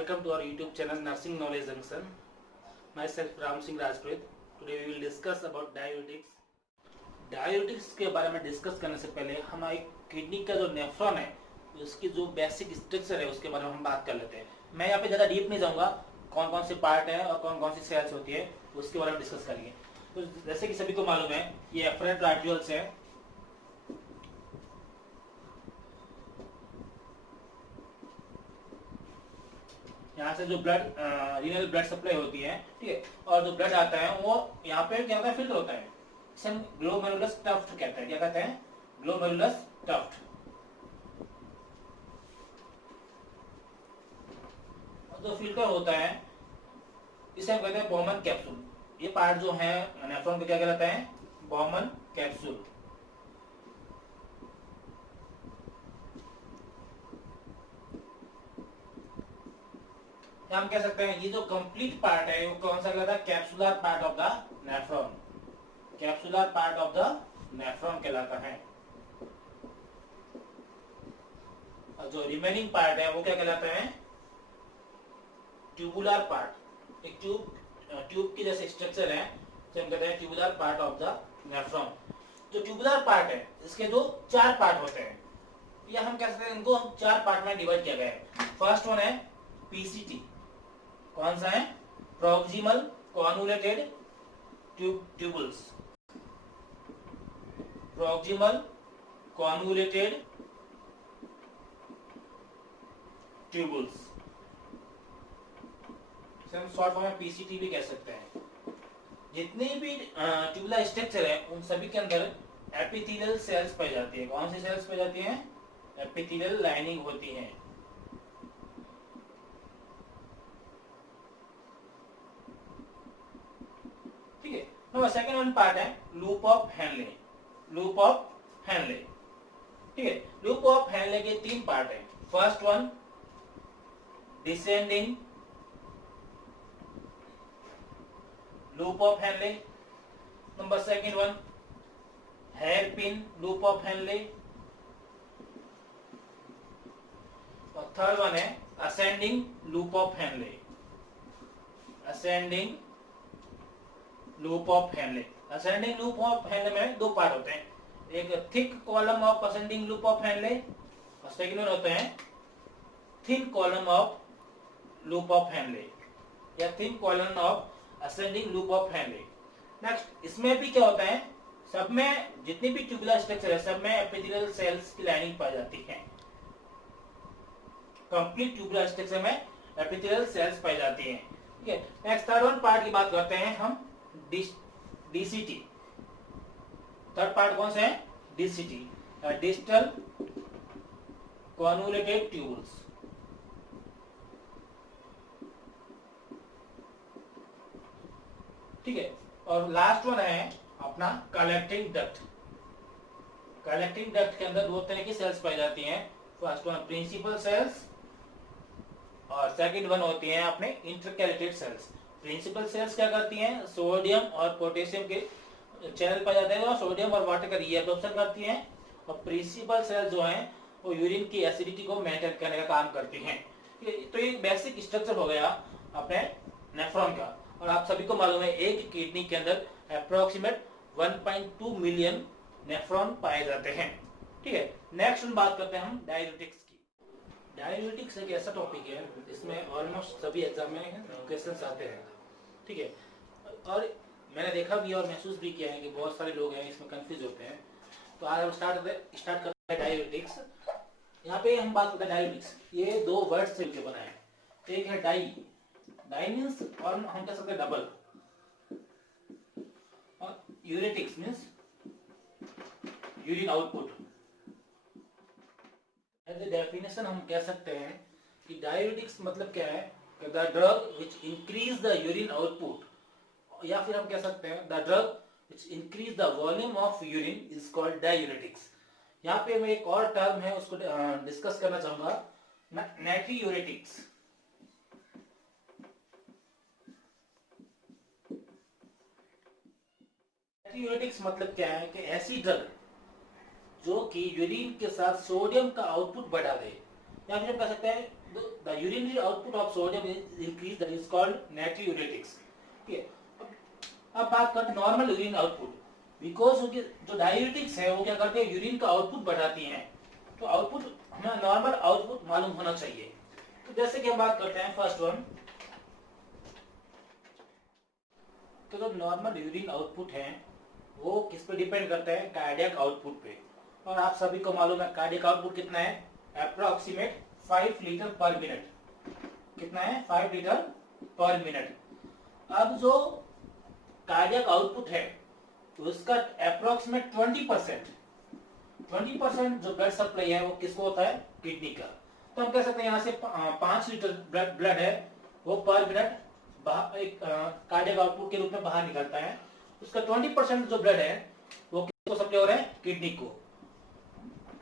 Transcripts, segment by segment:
Welcome to our YouTube channel Nursing Knowledge Junction. Myself Ram Singh Rajput. Today we will discuss about diuretics. Diuretics के बारे में discuss करने से पहले हमारी किडनी का जो नेफ्रॉन है उसकी जो बेसिक स्ट्रक्चर है उसके बारे में हम बात कर लेते हैं। मैं यहाँ पे ज़्यादा डीप नहीं जाऊँगा, कौन कौन से पार्ट है और कौन कौन सी सेल्स होती है उसके बारे में डिस्कस करेंगे। तो जैसे कि सभी को मालूम है ये एफरेंट आर्टरियोल्स है, यहाँ से जो ब्लड रीनल ब्लड सप्लाई होती है, ठीक है, और जो ब्लड आता है वो यहाँ पे क्या होता है, फिल्टर होता है। इसे हम ग्लोमेरुलस टफ्ट कहते हैं। क्या कहते हैं? Glomerulus tuft. जो फिल्टर होता है इसे हम कहते हैं बॉमन कैप्सूल। ये पार्ट जो है नेफ्रॉन का क्या कहलाता है? Bowman capsule. हम कह सकते हैं ये जो कंप्लीट पार्ट है वो कौन सा कहलाता है? Capsular part of the nephron. Capsular part of the nephron कहलाता है। और जो रिमेनिंग पार्ट है वो क्या कहलाता है? Tubular part. एक ट्यूब की जैसे स्ट्रक्चर है तो हम कहते हैं tubular part of the nephron. जो ट्यूबुलर पार्ट है इसके जो चार पार्ट होते हैं, या हम कह सकते हैं इनको हम चार पार्ट में डिवाइड किया गया है। फर्स्ट वन है पीसीटी। कौन सा है? Proximal convoluted tubules. Proximal convoluted tubules, हम शॉर्ट फॉर्म में पीसीटी भी कह सकते हैं। जितनी भी ट्यूबुलर स्ट्रक्चर है उन सभी के अंदर एपिथेलियल सेल्स पाई जाती है। कौन सी सेल्स पाई जाती हैं? एपिथेलियल लाइनिंग होती है। ठीक है। नंबर सेकंड वन पार्ट है loop of Henle. Loop of Henle, ठीक है। लूप ऑफ हेनले के तीन पार्ट है। First one descending loop of Henle. Number second one hairpin loop of Henle. और थर्ड वन है ascending loop of Henle. Ascending loop of Henle. Ascending loop of Henle में दो part होते हैं, एक thick column of ascending loop of Henle और second one होते हैं thin column of loop of Henle या thin column of ascending loop of Henle. Next इसमें भी क्या होता है, सब में जितनी भी ट्यूबुलर स्ट्रक्चर है सब में एपिथेलियल सेल्स की लाइनिंग पाई जाती है। कंप्लीट ट्यूबुलर स्ट्रक्चर में एपिथेलियल सेल्स पाई जाती हैं। ठीक है। नेक्स्ट थर्ड वन पार्ट की बात करते हैं हम डीसीटी। थर्ड पार्ट कौन सा है? DCT, distal convoluted tubules. ठीक है। और लास्ट वन है अपना कलेक्टिंग डक्ट। कलेक्टिंग डक्ट के अंदर दो तरह की सेल्स पाई जाती हैं। फर्स्ट वन प्रिंसिपल सेल्स और सेकंड वन होती हैं अपने इंटरकैलेटेड सेल्स। प्रिंसिपल सेल्स क्या करती हैं? सोडियम और पोटेशियम के चैनल पाए जाते हैं और सोडियम और वाटर का रीअब्जॉर्प्शन करती हैं। और प्रिंसिपल सेल्स जो हैं वो यूरिन की एसिडिटी को मेंटेन करने का काम करती हैं। तो ये बेसिक स्ट्रक्चर हो गया अपने नेफ्रॉन का। और आप सभी को मालूम है एक किडनी के अंदर अप्रोक्सीमेट 1.2 मिलियन नेफ्रॉन पाए जाते हैं। ठीक है। नेक्स्ट बात करते हैं हम डायूरेटिक्स की। डायूरेटिक्स एक ऐसा टॉपिक है इसमें ऑलमोस्ट सभी एग्जाम में क्वेश्चन आते हैं। ठीक है। और मैंने देखा भी और महसूस भी किया है कि बहुत सारे लोग हैं इसमें कंफ्यूज होते हैं। तो आज हम स्टार्ट करते हैं डायूरेटिक्स। यहाँ पे हम बात करते हैं डायूरेटिक्स। ये दो वर्ड से मिलकर बना है। एक है डाई, डाई मीन्स और हम कह सकते हैं डबल, और diuretics means urine output. As a definition हम कह सकते हैं कि डायूरेटिक्स मतलब क्या है? The drug which increase the urine output, या फिर हम कह सकते हैं the drug which increase the volume of urine is called diuretics. यहाँ पे मैं एक और टर्म है उसको डिस्कस करना चाहूंगा, नाइट्रियूरेटिक्स। नाइट्रियूरेटिक्स मतलब क्या है कि ऐसी ड्रग जो कि यूरिन के साथ सोडियम का आउटपुट बढ़ा दे, या फिर हम कह सकते हैं the urinary output of sodium is increase, that is called natriuretics. ठीक है, अब बात करते हैं नॉर्मल यूरिन आउटपुट। बिकॉज जो डायूरेटिक्स है वो क्या करते हैं, यूरिन का आउटपुट बढ़ाती हैं। तो आउटपुट हमें नॉर्मल आउटपुट मालूम होना चाहिए। तो जैसे कि हम बात करते हैं फर्स्ट वन, तो जो नॉर्मल यूरिन आउटपुट है वो किस पे डिपेंड करता है, कार्डियक आउटपुट पे। और आप सभी को मालूम है कार्डियक आउटपुट कितना है, अप्रोक्सीमेट 5 लीटर पर मिनट। कितना है, 5 लीटर पर मिनट। अब जो कार्डियक आउटपुट है उसका अप्रोक्सीमेट 20% जो ब्लड सप्लाई है वो किसको होता है, किडनी का। तो हम कह सकते हैं यहाँ से 5 लीटर ब्लड है वो पर मिनट कार्डियक आउटपुट के रूप में बाहर निकलता है। उसका 20% जो ब्लड है वो किसको सप्लाई हो रहा है, किडनी को।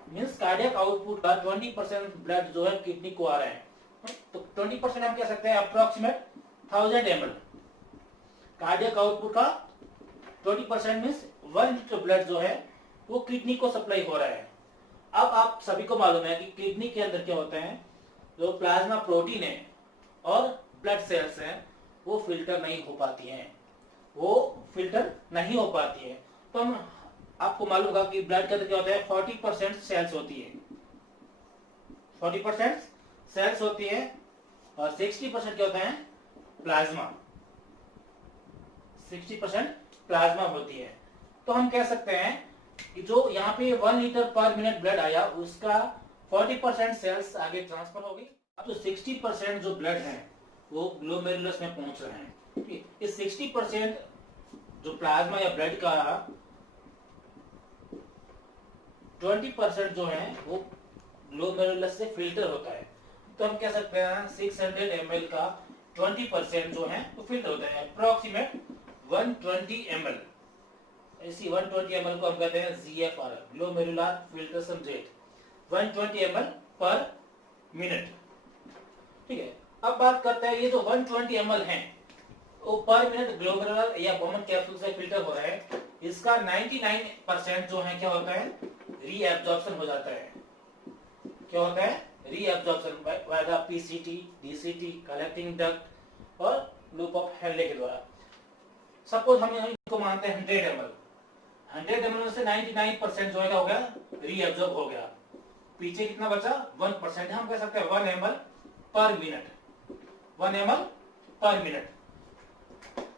मींस कार्डियक आउटपुट का 20% ब्लड जो है किडनी को आ रहा है। तो 20% हम कह सकते हैं अप्रोक्सीमेट 1000 ml। कार्डियक आउटपुट का 20% मींस 1 लीटर ब्लड जो है वो किडनी को सप्लाई हो रहा है। अब आप सभी को मालूम है कि किडनी के अंदर क्या होता है, जो प्लाज्मा प्रोटीन है और ब्लड सेल्स हैं वो फिल्टर नहीं हो पाती हैं, तो हम आपको मालूम होगा कि ब्लड के अंदर क्या होता है, 40% सेल्स होती है, 40% सेल्स होती है और 60% क्या होता है, प्लाज्मा, 60% प्लाज्मा होती है। तो हम कह सकते हैं कि जो यहाँ पे 1 लीटर पर मिनट ब्लड आया उसका 40% सेल्स आगे ट्रांसफर हो गई। अब जो 60% जो ब्लड है वो ग्लोमेरुलस में पहुंच रहे हैं। इस 60% जो प्लाज्मा या ब्लड का 20% जो है वो ग्लोमेरुलस से फिल्टर होता है। तो हम कह सकते हैं 600 ml का 20% जो है वो फिल्टर होता है, अप्रोक्सीमेट 120 ml। इसी 120 ml को हम कहते हैं GFR, glomerular filtration rate, 120 ml पर मिनट। ठीक है, अब बात करते हैं ये जो 120 ml है वो पर मिनट ग्लोमेरुलर या बोमन कैप्सूल से फिल्टर हो रहा है। इसका 99% जो है क्या होता है, रीएब्जॉर्प्शन हो जाता है। क्या होता है, reabsorption by the PCT, DCT, collecting duct और लूप ऑफ हेनले के द्वारा। सपोज हम इनको मानते हैं 100 ml, 100 ml में से 99% जो है क्या हो गया, रीएब्जॉर्ब हो गया। पीछे कितना बचा, 1%। हम कह सकते हैं 1 ml पर मिनट, 1 ml पर मिनट।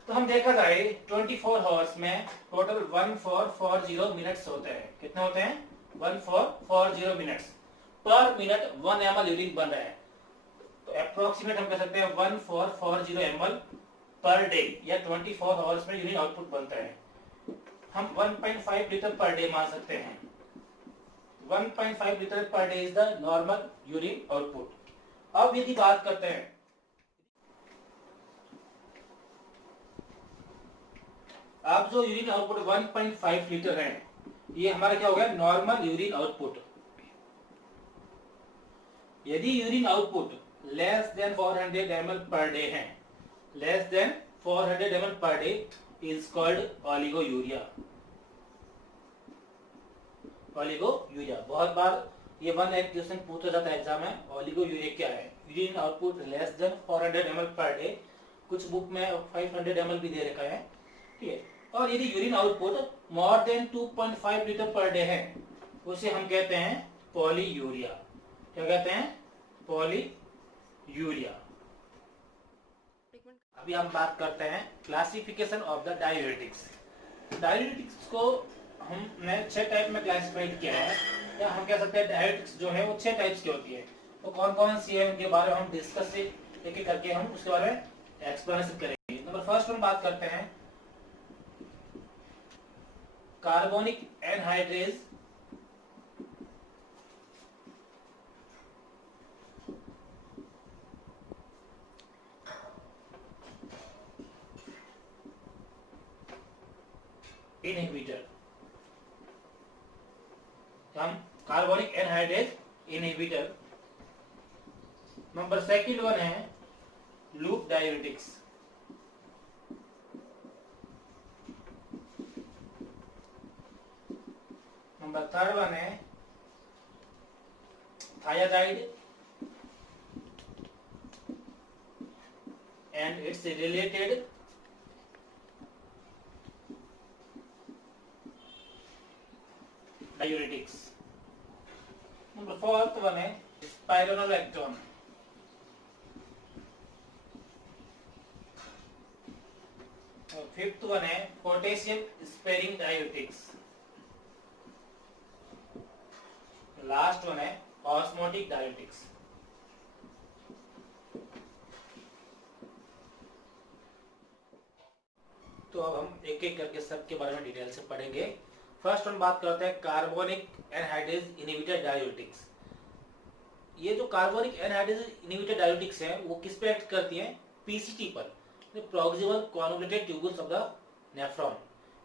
तो हम देखा जाए 24 आवर्स में टोटल 1440 मिनट्स होते हैं। कितने होते हैं, 1440 मिनट्स। पर मिनट 1 ml यूरिन बन रहा है। तो अप्रोक्सीमेट हम कह सकते हैं 1440 ml पर डे या 24 आवर्स में यूरिन आउटपुट बनता है। हम 1.5 लीटर पर डे मान सकते हैं। 1.5 लीटर पर day is the normal urine output. अब यदि बात करते हैं अब जो यूरिन आउटपुट 1.5 लीटर है ये हमारा क्या हो गया, नॉर्मल यूरिन आउटपुट। यदि urine output less than 400 ml per day है, less than 400 ml per day is called oliguria. Oliguria बहुत बार ये 1 क्वेश्चन पूछा जाता है एग्जाम में, ओलिगोयूरिया क्या है। Urine output less than 400 ml per day, कुछ बुक में 500 ml भी दे रखा है। ठीक है, और यदि urine output more than 2.5 litre पर डे है उसे हम कहते हैं पॉलीयूरिया। क्या कहते हैं, पॉलीयूरिया। अभी हम बात करते हैं classification of the diuretics. Diuretics को हमने 6 टाइप में क्लासिफाइड किया है, या हम कह सकते हैं डायूरेटिक्स जो है वो 6 टाइप्स की होती है। तो कौन कौन सी है उनके बारे में हम डिस्कस एक एक करके हम उसके बारे में एक्सप्लेनेशन करेंगे। नंबर फर्स्ट हम बात करते हैं कार्बोनिक एनहाइड्रेज, इनहिबिटर। हम carbonic anhydrase inhibitor. Number second one है loop diuretics. Number third one है thiazide and its related diuretics. Number fourth one है spironolactone. और fifth one है potassium sparing diuretics. Last one है ऑस्मोटिक डायरेटिक्स. तो अब हम एक एक करके सबके बारे में डिटेल से पढ़ेंगे. फर्स्ट हम बात करते हैं कार्बोनिक एनहाइड्रेज इनहिबिटर डायरेटिक्स. ये जो कार्बोनिक एनहाइड्रेज इनहिबिटर डायरेटिक्स हैं वो किस पे एक्ट करती हैं? पीसीटी पर, proximal convoluted tubules of the nephron.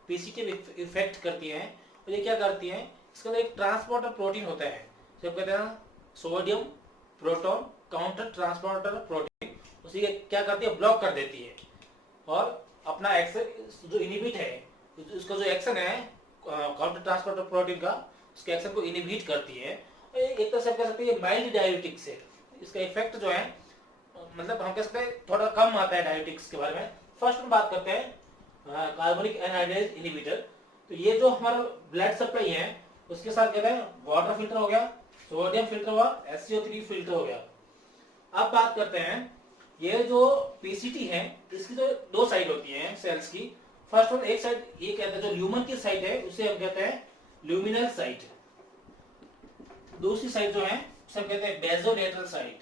PCT effect करती हैं. और ये क्या करती हैं? इसका एक ट्रांसपोर्टर प्रोटीन होता है, जो कहते हैं sodium proton counter transporter protein. उसी के क्या करती है? ब्लॉक कर देती है और अपना एक्शन जो इनहिबिट है, उसका जो एक्शन है काउंटर ट्रांसपोर्टर प्रोटीन का, उसके एक्शन को इनहिबिट करती है. एक तरह से कह सकते हैं माइल्ड डायरेटिक्स है. इसका इफेक्ट जो है मतलब हम कह सकते हैं थोड़ा कम आता है डायरेटिक्स के बारे में. फर्स्ट हम बात करते हैं कार्बोनिक एनहाइड्रेज इनहिबिटर. तो ये जो हमारा ब्लड सप्लाई है उसके साथ कहते हैं वाटर फिल्टर हो गया, सोडियम फिल्टर हुआ, SCO3 फिल्टर हो गया. अब बात करते हैं ये जो पीसीटी है इसकी जो दो साइड होती है सेल्स की. फर्स्ट वन एक साइड ये कहते हैं जो ल्यूमन की साइड है उसे हम कहते हैं ल्यूमिनल साइड. दूसरी साइड जो है उसे हम कहते हैं बेसोलेटरल साइड.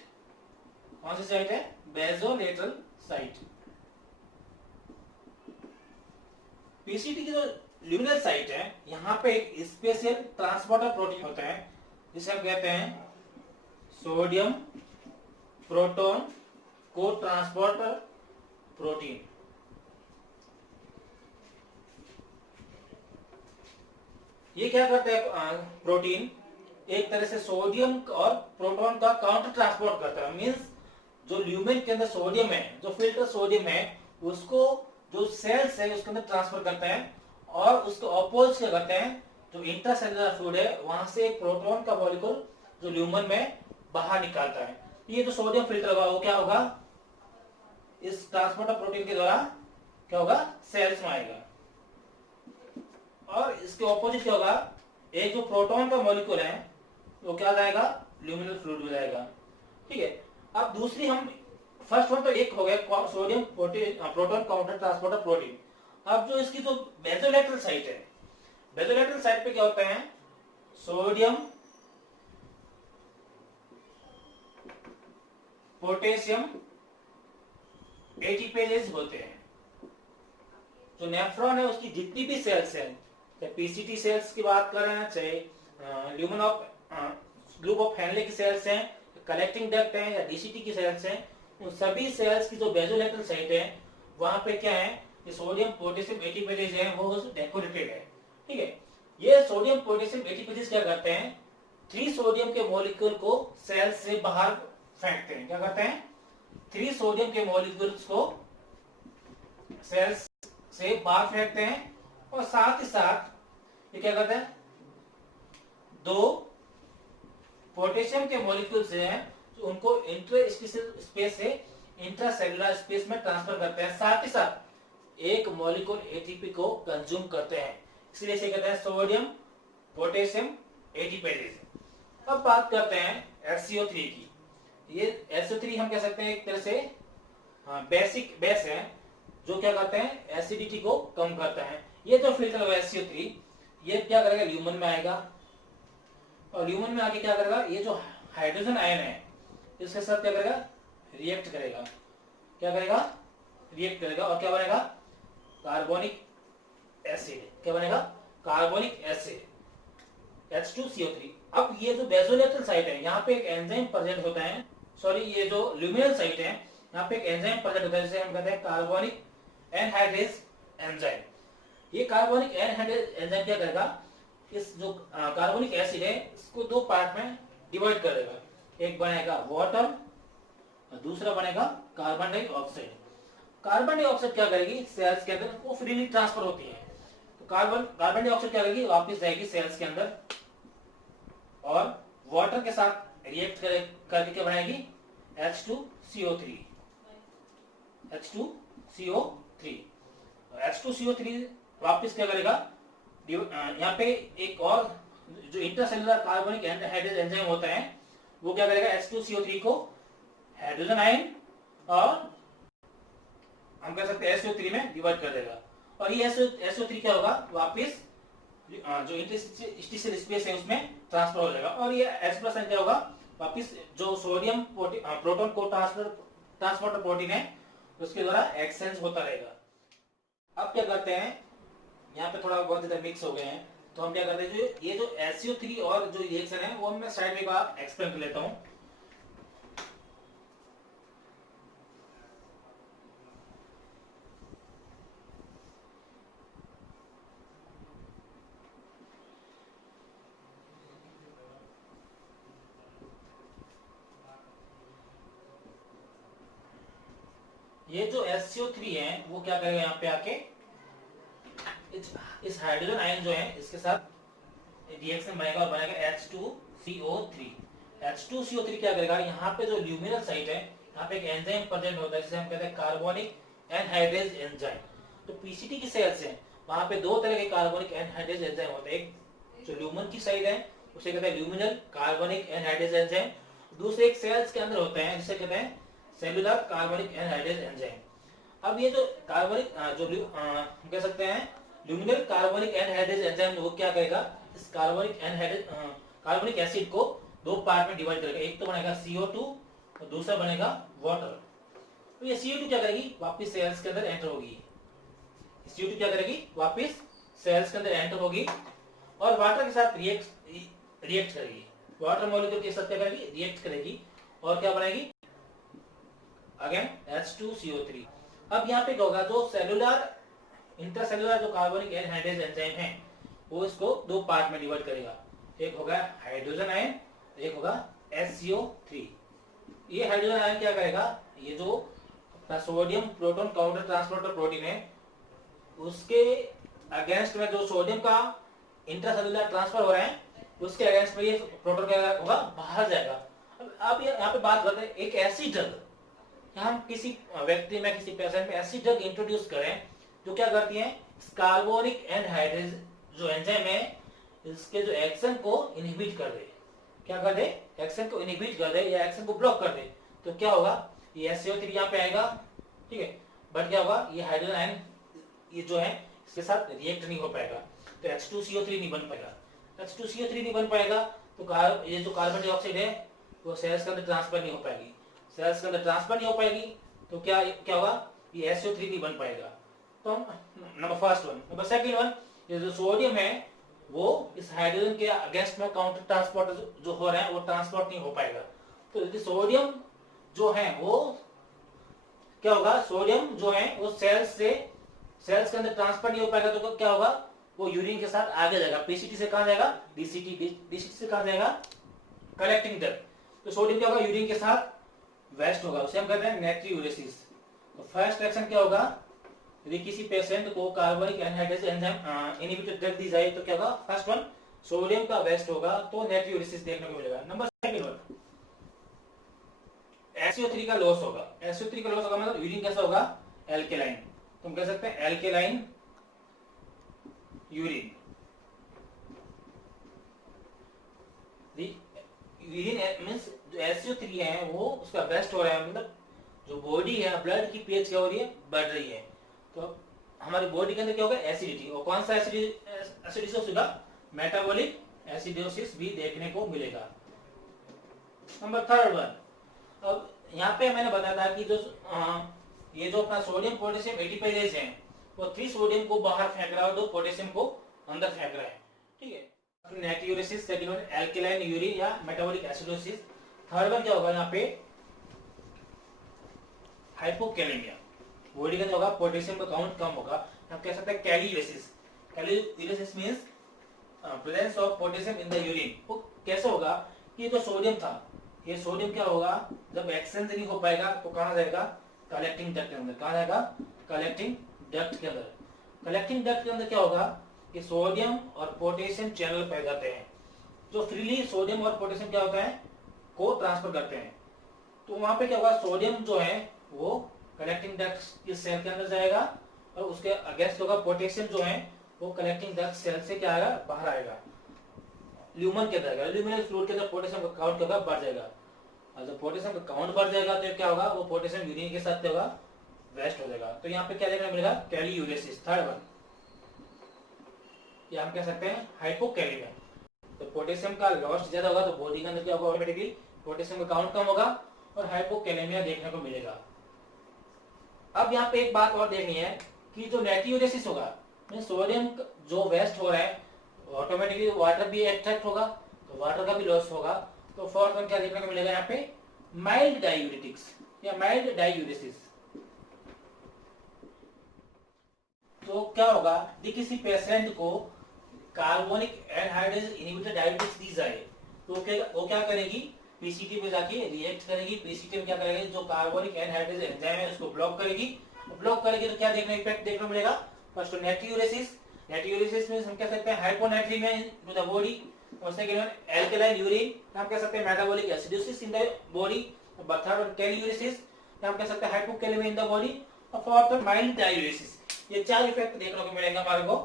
कौन सी साइड है? बेसोलेटरल साइड. पीसीटी की जो ल्यूमिनल साइट है यहाँ पे एक स्पेशल ट्रांसपोर्टर प्रोटीन होता है जिसे हम कहते हैं सोडियम प्रोटॉन को ट्रांसपोर्टर प्रोटीन. ये क्या करता है? प्रोटीन एक तरह से सोडियम और प्रोटॉन का काउंटर ट्रांसपोर्ट करता है. मींस जो ल्यूमेन के अंदर सोडियम है, जो फिल्टर सोडियम है, उसको जो सेल्स है उसके अंदर ट्रांसफर करता है और उसको अपोज क्या करते हैं? जो इंट्रासेलुलर फ्लूइड है वहां से एक प्रोटॉन का मॉलिक्यूल जो ल्यूमन में बाहर निकालता है. ये जो सोडियम फिल्टर होगा वो क्या होगा? इस ट्रांसपोर्टर प्रोटीन के द्वारा क्या होगा? सेल्स में आएगा. और इसके ऑपोजिट क्या होगा? एक जो प्रोटॉन का मॉलिक्यूल है वो क्या जाएगा? ल्यूमिनल फ्लूइड में जाएगा. ठीक है. अब दूसरी हम फर्स्ट वन तो एक हो गया sodium proton counter transporter protein. अब जो इसकी जो बेसोलेटरल साइट है, बेसोलेटरल साइट पे क्या होता है? सोडियम पोटेशियम एटीपेजेस होते हैं. जो नेफ्रॉन है उसकी जितनी भी सेल्स हैं, चाहे पीसीटी सेल्स की बात कर रहे हैं, चाहे lumen of group of Henle की सेल्स हैं, कलेक्टिंग डक्ट है या डीसीटी की सेल्स हैं, उन सभी सेल्स की जो बेसोलेटरल साइट है वहां पे क्या है? ये सोडियम पोटेशियम एटीपेजेस है वो डेकोरेटेड है. ठीक है. ये सोडियम पोटेशियम एटीपेजेस क्या करते हैं? 3 सोडियम के मॉलिक्यूल को सेल्स से बाहर फेंकते हैं. क्या करते हैं? 3 सोडियम के मॉलिक्यूल्स को सेल्स से बाहर फेंकते हैं और साथ ही साथ ये क्या करते हैं? 2 पोटेशियम के मॉलिक्यूल्स हैं तो उनको इंटरस्टिशियल स्पेस से इंट्रासेलुलर स्पेस में ट्रांसफर करते हैं. साथ ही साथ एक मॉलिक्यूल एटीपी को कंज्यूम करते हैं. इसलिए इसे कहते हैं सोडियम पोटेशियम एटीपेजेस. अब बात करते हैं SCO3 की. ये SCO3 हम कह सकते हैं एक तरह से बेसिक बेस है जो क्या करते हैं? एसिडिटी को कम करता है. ये जो फिल्टर होगा SCO3 ये क्या करेगा? ल्यूमन में आएगा और ल्यूमन में आके क्या करेगा? ये जो हाइड्रोजन आयन है इसके साथ क्या करेगा? रिएक्ट करेगा. क्या करेगा? रिएक्ट करेगा और क्या बनेगा? Carbonic acid. क्या बनेगा? Carbonic acid H2CO3. अब ये जो बेसोलेटरल साइट है यहाँ पे एक एंजाइम प्रेजेंट होता है. सॉरी, ये जो ल्यूमिनल साइट है यहाँ पे एक एंजाइम प्रेजेंट होता है जिसे हम कहते हैं कार्बोनिक एनहाइड्रेज एंजाइम. ये कार्बोनिक एनहाइड्रेज एंजाइम क्या करेगा? इस जो कार्बोनिक एसिड है इसको 2 पार्ट में डिवाइड कर देगा. एक बनेगा वाटर और दूसरा बनेगा कार्बन डाइऑक्साइड. कार्बन डाइऑक्साइड क्या करेगी? सेल्स के अंदर वो फ्रीली ट्रांसफर होती है. तो कार्बन डाइऑक्साइड क्या करेगी? वापस जाएगी सेल्स के अंदर और वाटर के साथ रिएक्ट करके क्या बनाएगी? H2CO3. H2CO3। H2CO3 वापस क्या करेगा, यहाँ पे एक और जो इंटरसेलुलर कार्बनिक एनहाइड्रेज एंजाइम होता है वो क्या करेगा, H2CO3 को हाइड्रोजन आयन और हम कह सकते हैं SO3 में डिवाइड कर देगा। और ये SO3 क्या होगा, वापस जो इंटरस्टिशियल स्पेस है उसमें ट्रांसफर हो जाएगा। और ये H+ क्या होगा, वापस जो सोडियम प्रोटॉन को ट्रांसपोर्टर प्रोटीन है उसके द्वारा एक्सचेंज होता रहेगा। अब क्या करते हैं, यहाँ पे थोड़ा बहुत ज्यादा मिक्स हो गए हैं, तो हम क्या करते हैं, जो ये जो SO3 और जो रिएक्शन है वो मैं साइड में बात एक्सप्लेन कर लेता हूँ। ये जो SO3 है वो क्या करेगा, यहाँ पे आके इस हाइड्रोजन आयन जो है इसके साथ रिएक्शन बनेगा और बनेगा H2CO3। H2CO3 क्या करेगा, यहाँ पे जो ल्यूमिनल साइट है यहाँ पे एक एंजाइम प्रेजेंट होता है जिसे हम कहते हैं कार्बोनिक एनहाइड्रेज एंजाइम। तो पीसीटी की सेल्स है वहां पे दो तरह के कार्बोनिक एनहाइड्रेज एंजाइम होते हैं, एक जो ल्यूमन की साइड है उसे कहते हैं ल्यूमिनल कार्बोनिक एनहाइड्रेज एंजाइम, दूसरे एक सेल्स के अंदर होते हैं जिसे कहते हैं सेलुलर कार्बोनिक एनहाइड्रेज एंजाइम। अब ये जो कार्बोनिक जो हम कह सकते हैं ल्यूमिनल कार्बोनिक एनहाइड्रेज एंजाइम वो क्या करेगा, इस कार्बोनिक एसिड को दो पार्ट में डिवाइड करेगा, एक तो बनेगा CO2 और दूसरा बनेगा वाटर। तो ये CO2 क्या करेगी, वापस सेल्स के अंदर एंटर होगी, CO2 क्या करेगी, वापस सेल्स के अंदर एंटर होगी और वाटर के साथ रिएक्ट करेगी, वाटर मॉलिक्यूल के साथ क्या करेगी, रिएक्ट करेगी और क्या बनाएगी, अगेन H2CO3। अब यहाँ पे क्या होगा, जो सेलुलर इंटरसेलुलर जो कार्बोनिक एनहाइड्रेज एंजाइम है वो इसको दो पार्ट में डिवाइड करेगा, एक होगा हाइड्रोजन आयन, एक होगा SCO3। ये हाइड्रोजन आयन क्या करेगा, ये जो अपना sodium proton counter transporter protein है उसके अगेंस्ट में जो सोडियम का इंटरसेलुलर ट्रांसफर हो रहा है उसके अगेंस्ट में ये प्रोटॉन क्या होगा, बाहर जाएगा। अब यहाँ पे बात करते हैं एक ऐसी ड्रग, हम किसी व्यक्ति में किसी पेशेंट में ऐसी ड्रग इंट्रोड्यूस करें जो क्या करती है, कार्बोनिक एनहाइड्रेज जो एंजाइम है इसके जो एक्शन को इनहिबिट कर दे, क्या कर दे, एक्शन को इनहिबिट कर दे या एक्शन को ब्लॉक कर दे। तो क्या होगा, ये SO3 यहाँ पे आएगा, ठीक है, बट क्या होगा, ये हाइड्रोजन आयन ये जो है इसके साथ रिएक्ट नहीं हो पाएगा, तो H2CO3 नहीं बन पाएगा। H2CO3 नहीं बन पाएगा तो ये जो कार्बन डाइऑक्साइड है वो सेल्स के अंदर ट्रांसफर नहीं हो पाएगी, सेल्स के अंदर ट्रांसफर नहीं हो पाएगी तो क्या क्या होगा, ये SO3 नहीं बन पाएगा। तो हम number first one, number second one, ये जो सोडियम है वो इस हाइड्रोजन के अगेंस्ट में काउंटर ट्रांसपोर्ट जो हो रहा है वो ट्रांसपोर्ट नहीं हो पाएगा। तो यदि सोडियम जो है वो क्या होगा, सोडियम जो है वो सेल्स के अंदर ट्रांसफर नहीं हो पाएगा तो क्या होगा, वो यूरिन के साथ आगे जाएगा, पीसीटी से कहां जाएगा, डीसीटी से कहां जाएगा, कलेक्टिंग डक्ट। तो सोडियम क्या होगा, यूरिन के साथ वेस्ट होगा, उसे हम कहते हैं नाइट्रियूरेसिस। तो फर्स्ट एक्शन क्या होगा, यदि किसी पेशेंट को carbonic anhydrase enzyme inhibitor drug दी जाए तो क्या होगा, फर्स्ट वन सोडियम का वेस्ट होगा तो नाइट्रियूरेसिस देखने को मिलेगा। नंबर सेकंड वन SO3 का लॉस होगा, SO3 का लॉस होगा मतलब यूरिन कैसा होगा, एल्केलाइन, तुम कह सकते हैं एल्केलाइन यूरिन। यूरिन मींस जो SO3 है वो उसका वेस्ट हो रहा है, मतलब जो बॉडी है ब्लड की पीएच क्या हो रही है, बढ़ रही है। तो हमारी बॉडी के अंदर क्या होगा, एसिडिटी, और कौन सा एसिडिटी होगा, मेटाबॉलिक एसिडोसिस भी देखने को मिलेगा। नंबर थर्ड वन, अब यहाँ पे मैंने बताया था कि जो ये जो अपना सोडियम पोटेशियम एडिपेरेज है वो 3 सोडियम को बाहर फेंक रहा है और 2 पोटेशियम को अंदर फेंक रहा है, ठीक है। नाइट्रियूरेसिस, सेकंड वन एल्केलाइन यूरिन या मेटाबॉलिक एसिडोसिस, थर्ड वन क्या होगा यहाँ पे, हाइपोकैलेमिया, बॉडी का जो होगा पोटेशियम का काउंट कम होगा, हम कह सकते हैं kaliuresis. Kaliuresis means presence of potassium in the urine. वो कैसे होगा कि जो सोडियम था, ये सोडियम क्या होगा, जब एक्सचेंज नहीं हो पाएगा तो कहां जाएगा, कलेक्टिंग डक्ट के अंदर, कहां जाएगा, कलेक्टिंग डक्ट के अंदर। कलेक्टिंग डक्ट के अंदर क्या होगा कि सोडियम और पोटेशियम चैनल पाए जाते हैं जो फ्रीली सोडियम और पोटेशियम क्या होता है को ट्रांसफर करते हैं। तो वहां पे क्या होगा, सोडियम जो है वो कलेक्टिंग डक्ट इस सेल के अंदर जाएगा और उसके अगेंस्ट होगा पोटेशियम जो है वो कलेक्टिंग डक्ट सेल से क्या आएगा, बाहर आएगा, ल्यूमन के अंदर, ल्यूमिनल फ्लूइड के अंदर पोटेशियम का काउंट क्या होगा, बढ़ जाएगा। और जब पोटेशियम का काउंट बढ़ जाएगा तो क्या होगा, वो पोटेशियम यूरिन के साथ क्या होगा, वेस्ट हो जाएगा। तो यहाँ पे क्या देखने मिलेगा, कैलियूरेसिस, थर्ड वन, या हम कह सकते हैं हाइपोकैलेमिया। तो पोटेशियम का लॉस ज्यादा होगा तो बॉडी के अंदर क्या होगा, ऑटोमेटिकली पोटेशियम का काउंट कम होगा और हाइपोकैलेमिया देखने को मिलेगा। अब यहाँ पे एक बात और देखनी है कि जो नाइट्रियोरेसिस होगा, सोडियम जो वेस्ट हो रहा है ऑटोमेटिकली वाटर भी अट्रैक्ट होगा तो वाटर का भी लॉस होगा। तो फोर्थ वन क्या देखने को मिलेगा यहाँ पे, माइल्ड डायूरेटिक्स या माइल्ड डायूरेसिस। तो क्या होगा, यदि किसी पेशेंट को कार्बोनिक एनहाइड्रेज इनहिबिटर डायूरेटिक्स दी जाए तो वो क्या करेगी, पीसीटी पे जाके रिएक्ट करेगी, पीसीटी में क्या करेगी, जो कार्बोनिक एनहाइड्रेज एंजाइम है उसको ब्लॉक करेगी, ब्लॉक करेगी तो क्या देखने इफेक्ट देखने को मिलेगा, फर्स्ट नाइट्रियोरेसिस, नाइट्रियोरेसिस में हम कह सकते हैं हाइपोनाइट्रीमिया टू द बॉडी, और सेकंड वन एल्कलाइन यूरिन, हम कह सकते हैं metabolic acidosis in the body, third one kaliuresis, हम कह सकते हैं हाइपोकैलेमिया इन द बॉडी, और फोर्थ वन माइल्ड डायूरेसिस। ये चार इफेक्ट देखने को मिलेंगे हमारे को।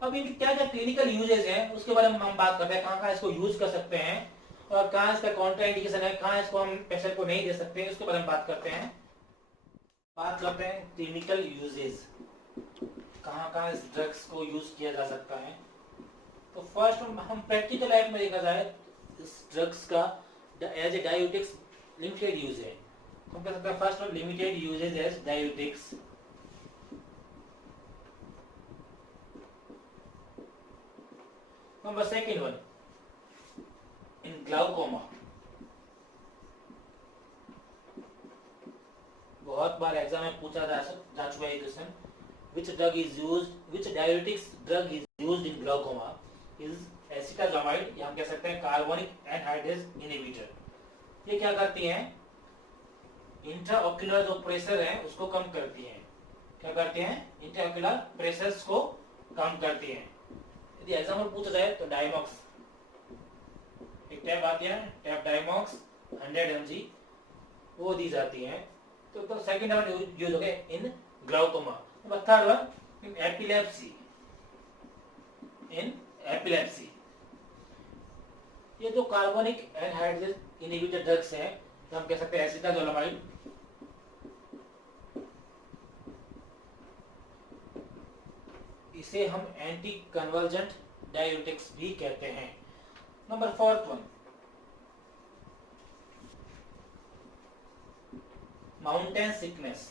अब इनके क्या क्या क्लिनिकल यूजेस हैं उसके बारे में हम बात करते हैं, कहाँ इसको यूज कर सकते हैं और कहाँ इसका कॉन्ट्रा इंडिकेशन है, कहाँ इसको हम पेशेंट को नहीं दे सकते, उसके बारे में बात करते हैं। बात करते हैं क्लिनिकल यूजेस, कहाँ कहाँ इस ड्रग्स को यूज किया जा सकता है। तो फर्स्ट हम प्रैक्टिकल लाइफ में देखा जाए इस ड्रग्स का as a diuretics limited use है। हम कह सकते हैं first limited usages as diuretics. Number second one, in glaucoma, बहुत बार एग्जाम में पूछा जा चुका है question, which diuretics drug is used in glaucoma is एसिटाजोमाइड, या हम कह सकते हैं कार्बोनिक एनहाइड्रेज इनहिबिटर। ये क्या करती हैं, इंट्राओक्यूलर जो प्रेशर है उसको कम करती हैं। क्या करती हैं, इंट्राओक्यूलर प्रेशर्स को कम करती हैं। यदि एग्जाम्पल पूछा जाए तो डायमॉक्स, एक टैब आती है टैब डायमॉक्स 100 mg, वो दी जाती है। तो सेकंड वन यूज हो गया in glaucoma. Third one in epilepsy, in epilepsy. ये जो कार्बोनिक एनहाइड्रेज इनहिबिटर ड्रग्स हैं तो हम कह सकते हैं एसिटाजोलामाइड, इसे हम एंटी कन्वर्जेंट डायूरेटिक्स भी कहते हैं। Number fourth one, mountain sickness.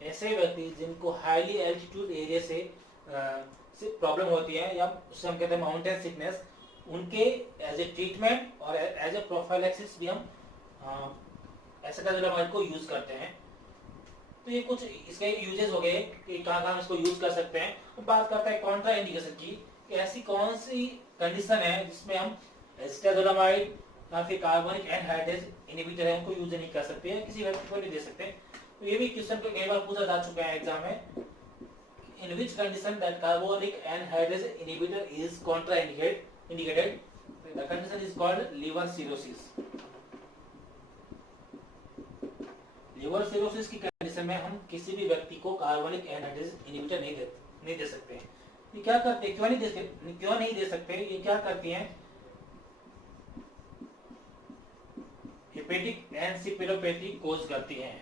ऐसे व्यक्ति जिनको हाईली एल्टीट्यूड एरिया से प्रॉब्लम होती है या उससे हम कहते हैं माउंटेन सिकनेस, उनके एज ए ट्रीटमेंट और एज ए प्रोफाइलैक्सिस भी हम एसिटाजोलामाइड को यूज करते हैं। तो ये कुछ इसके यूजेस हो गए कि कहाँ इसको यूज कर सकते हैं। तो बात करते हैं कॉन्ट्रा इंडिकेशन की, कि ऐसी कौन सी कंडीशन है जिसमें हम एसिटाजोलामाइड या फिर कार्बोनिक एनहाइड्रेज इनहिबिटर है उनको यूज नहीं कर सकते हैं, किसी व्यक्ति को नहीं दे सकते। तो ये भी क्वेश्चन को कई बार पूछा जा चुका है एग्जाम में, in which condition that carbonic anhydrase inhibitor is contraindicated, the condition is called liver cirrhosis. Liver cirrhosis की कंडीशन में हम किसी भी व्यक्ति को कार्बोनिक एनहाइड्रेज इनहिबिटर नहीं दे सकते हैं। ये क्या करते हैं, क्यों नहीं दे सकते, ये क्या करती हैं, हेपेटिक एनसेफेलोपैथी कोज करती हैं,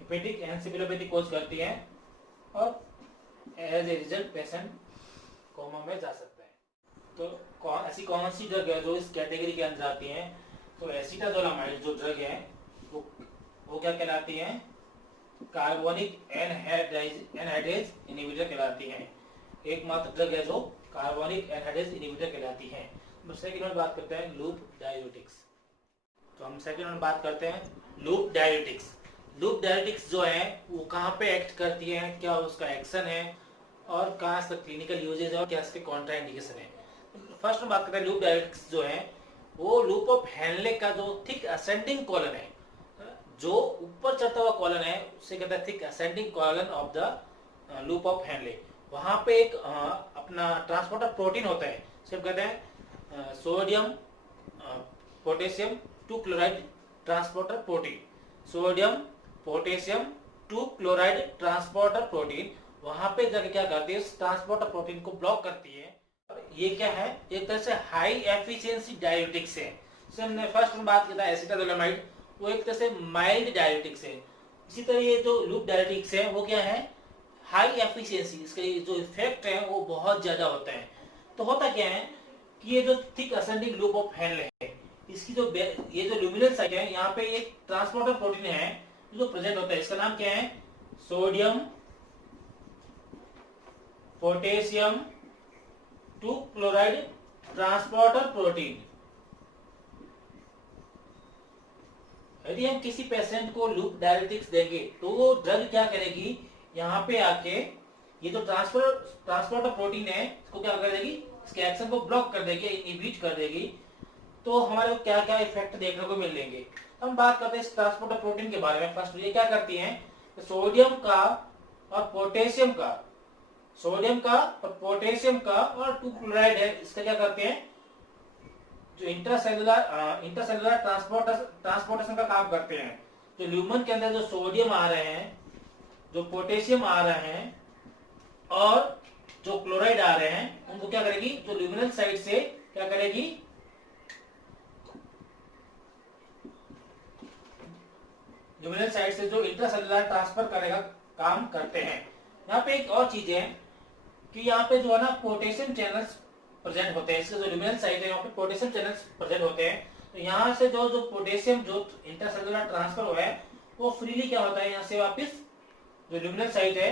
हेपेटिक एनसेफेलोपैथी कोज करती हैं और as a result patient coma में जा सकता है। तो ऐसी कौन सी ड्रग है जो इस कैटेगरी के अंदर आती हैं, तो एसिटाजोलामाइड जो ड्रग है वो क्या कहलाती हैं, कार्बोनिक एनहाइड्रेज इनहिबिटर कहलाती हैं। एकमात्र ड्रग है जो कार्बोनिक एनहाइड्रेज इनहिबिटर कहलाती हैं। सेकंड में बात करते हैं लूप डायूरेटिक्स। तो हम सेकंड में बात करते हैं लूप डायूरेटिक्स। लूप डायूरेटिक्स जो है वो कहाँ पे एक्ट करती है, क्या उसका एक्शन है और कहाँ इसका क्लिनिकल यूजेज है और क्या इसके कॉन्ट्रा इंडिकेशन है। फर्स्ट में बात करते हैं लूप डायूरेटिक्स जो है वो लूप ऑफ हेनले का जो थिक असेंडिंग कॉलन है, जो ऊपर चढ़ता हुआ कॉलन है उसे कहते हैं thick ascending colon of the loop of Henley. वहां पे एक अपना ट्रांसपोर्टर प्रोटीन होता है, सिर्फ कहते हैं sodium potassium two chloride transporter protein, sodium potassium two chloride transporter protein, वहां पे जाके क्या करती है, इस ट्रांसपोर्टर प्रोटीन को ब्लॉक करती है। और ये क्या है, एक तरह से हाई एफिशिएंसी डायरेटिक्स है। जैसे हमने फर्स्ट में बात किया था एसिटाजोलामाइड, वो एक तरह से माइल्ड डायरेटिक्स है। इसी तरह ये जो लूप डायरेटिक्स है वो क्या है, हाई एफिशिएंसी, इसका जो इफेक्ट है वो बहुत ज्यादा होता है। तो होता क्या है कि ये जो thick ascending loop of Henley है, इसकी जो ये जो ल्यूमिनल साइट है, यहाँ पे एक ट्रांसपोर्टर प्रोटीन है जो प्रेजेंट होता है। इसका नाम क्या है, sodium potassium two chloride transporter protein. यदि हम किसी पेशेंट को लूप डायरेटिक्स देंगे तो वो ड्रग क्या करेगी, यहाँ पे आके ये जो ट्रांसपोर्टर प्रोटीन है इसको क्या कर देगी, इसके एक्शन को ब्लॉक कर देगी, इनहिबिट कर देगी। तो हमारे को क्या क्या इफेक्ट देखने को मिलेंगे। हम बात करते हैं इस ट्रांसपोर्टर प्रोटीन के बारे में। फर्स्ट ये क्या करती हैं, सोडियम का और पोटेशियम का, सोडियम का और पोटेशियम का और टू क्लोराइड है, इसका क्या करते हैं, जो इंटरसेलुलर ट्रांसपोर्टेशन का काम करते हैं। जो ल्यूमन के अंदर जो सोडियम आ रहे हैं, जो पोटेशियम आ रहे हैं और जो क्लोराइड आ रहे हैं, उनको क्या करेगी, जो ल्यूमिनल साइड से क्या करेगी, ल्यूमिनल साइड से जो इंट्रासेलुलर ट्रांसफर करेगा काम करते हैं। यहाँ पे एक और चीज है कि यहाँ पे जो है ना पोटेशियम चैनल्स प्रेजेंट होते हैं। इसके जो ल्यूमिनल साइड है यहाँ पे पोटेशियम चैनल्स प्रेजेंट होते हैं। तो यहाँ से जो पोटेशियम जो इंटरसेलुलर ट्रांसफर हुआ है वो फ्रीली क्या होता है, यहाँ से वापस जो ल्यूमिनल साइट है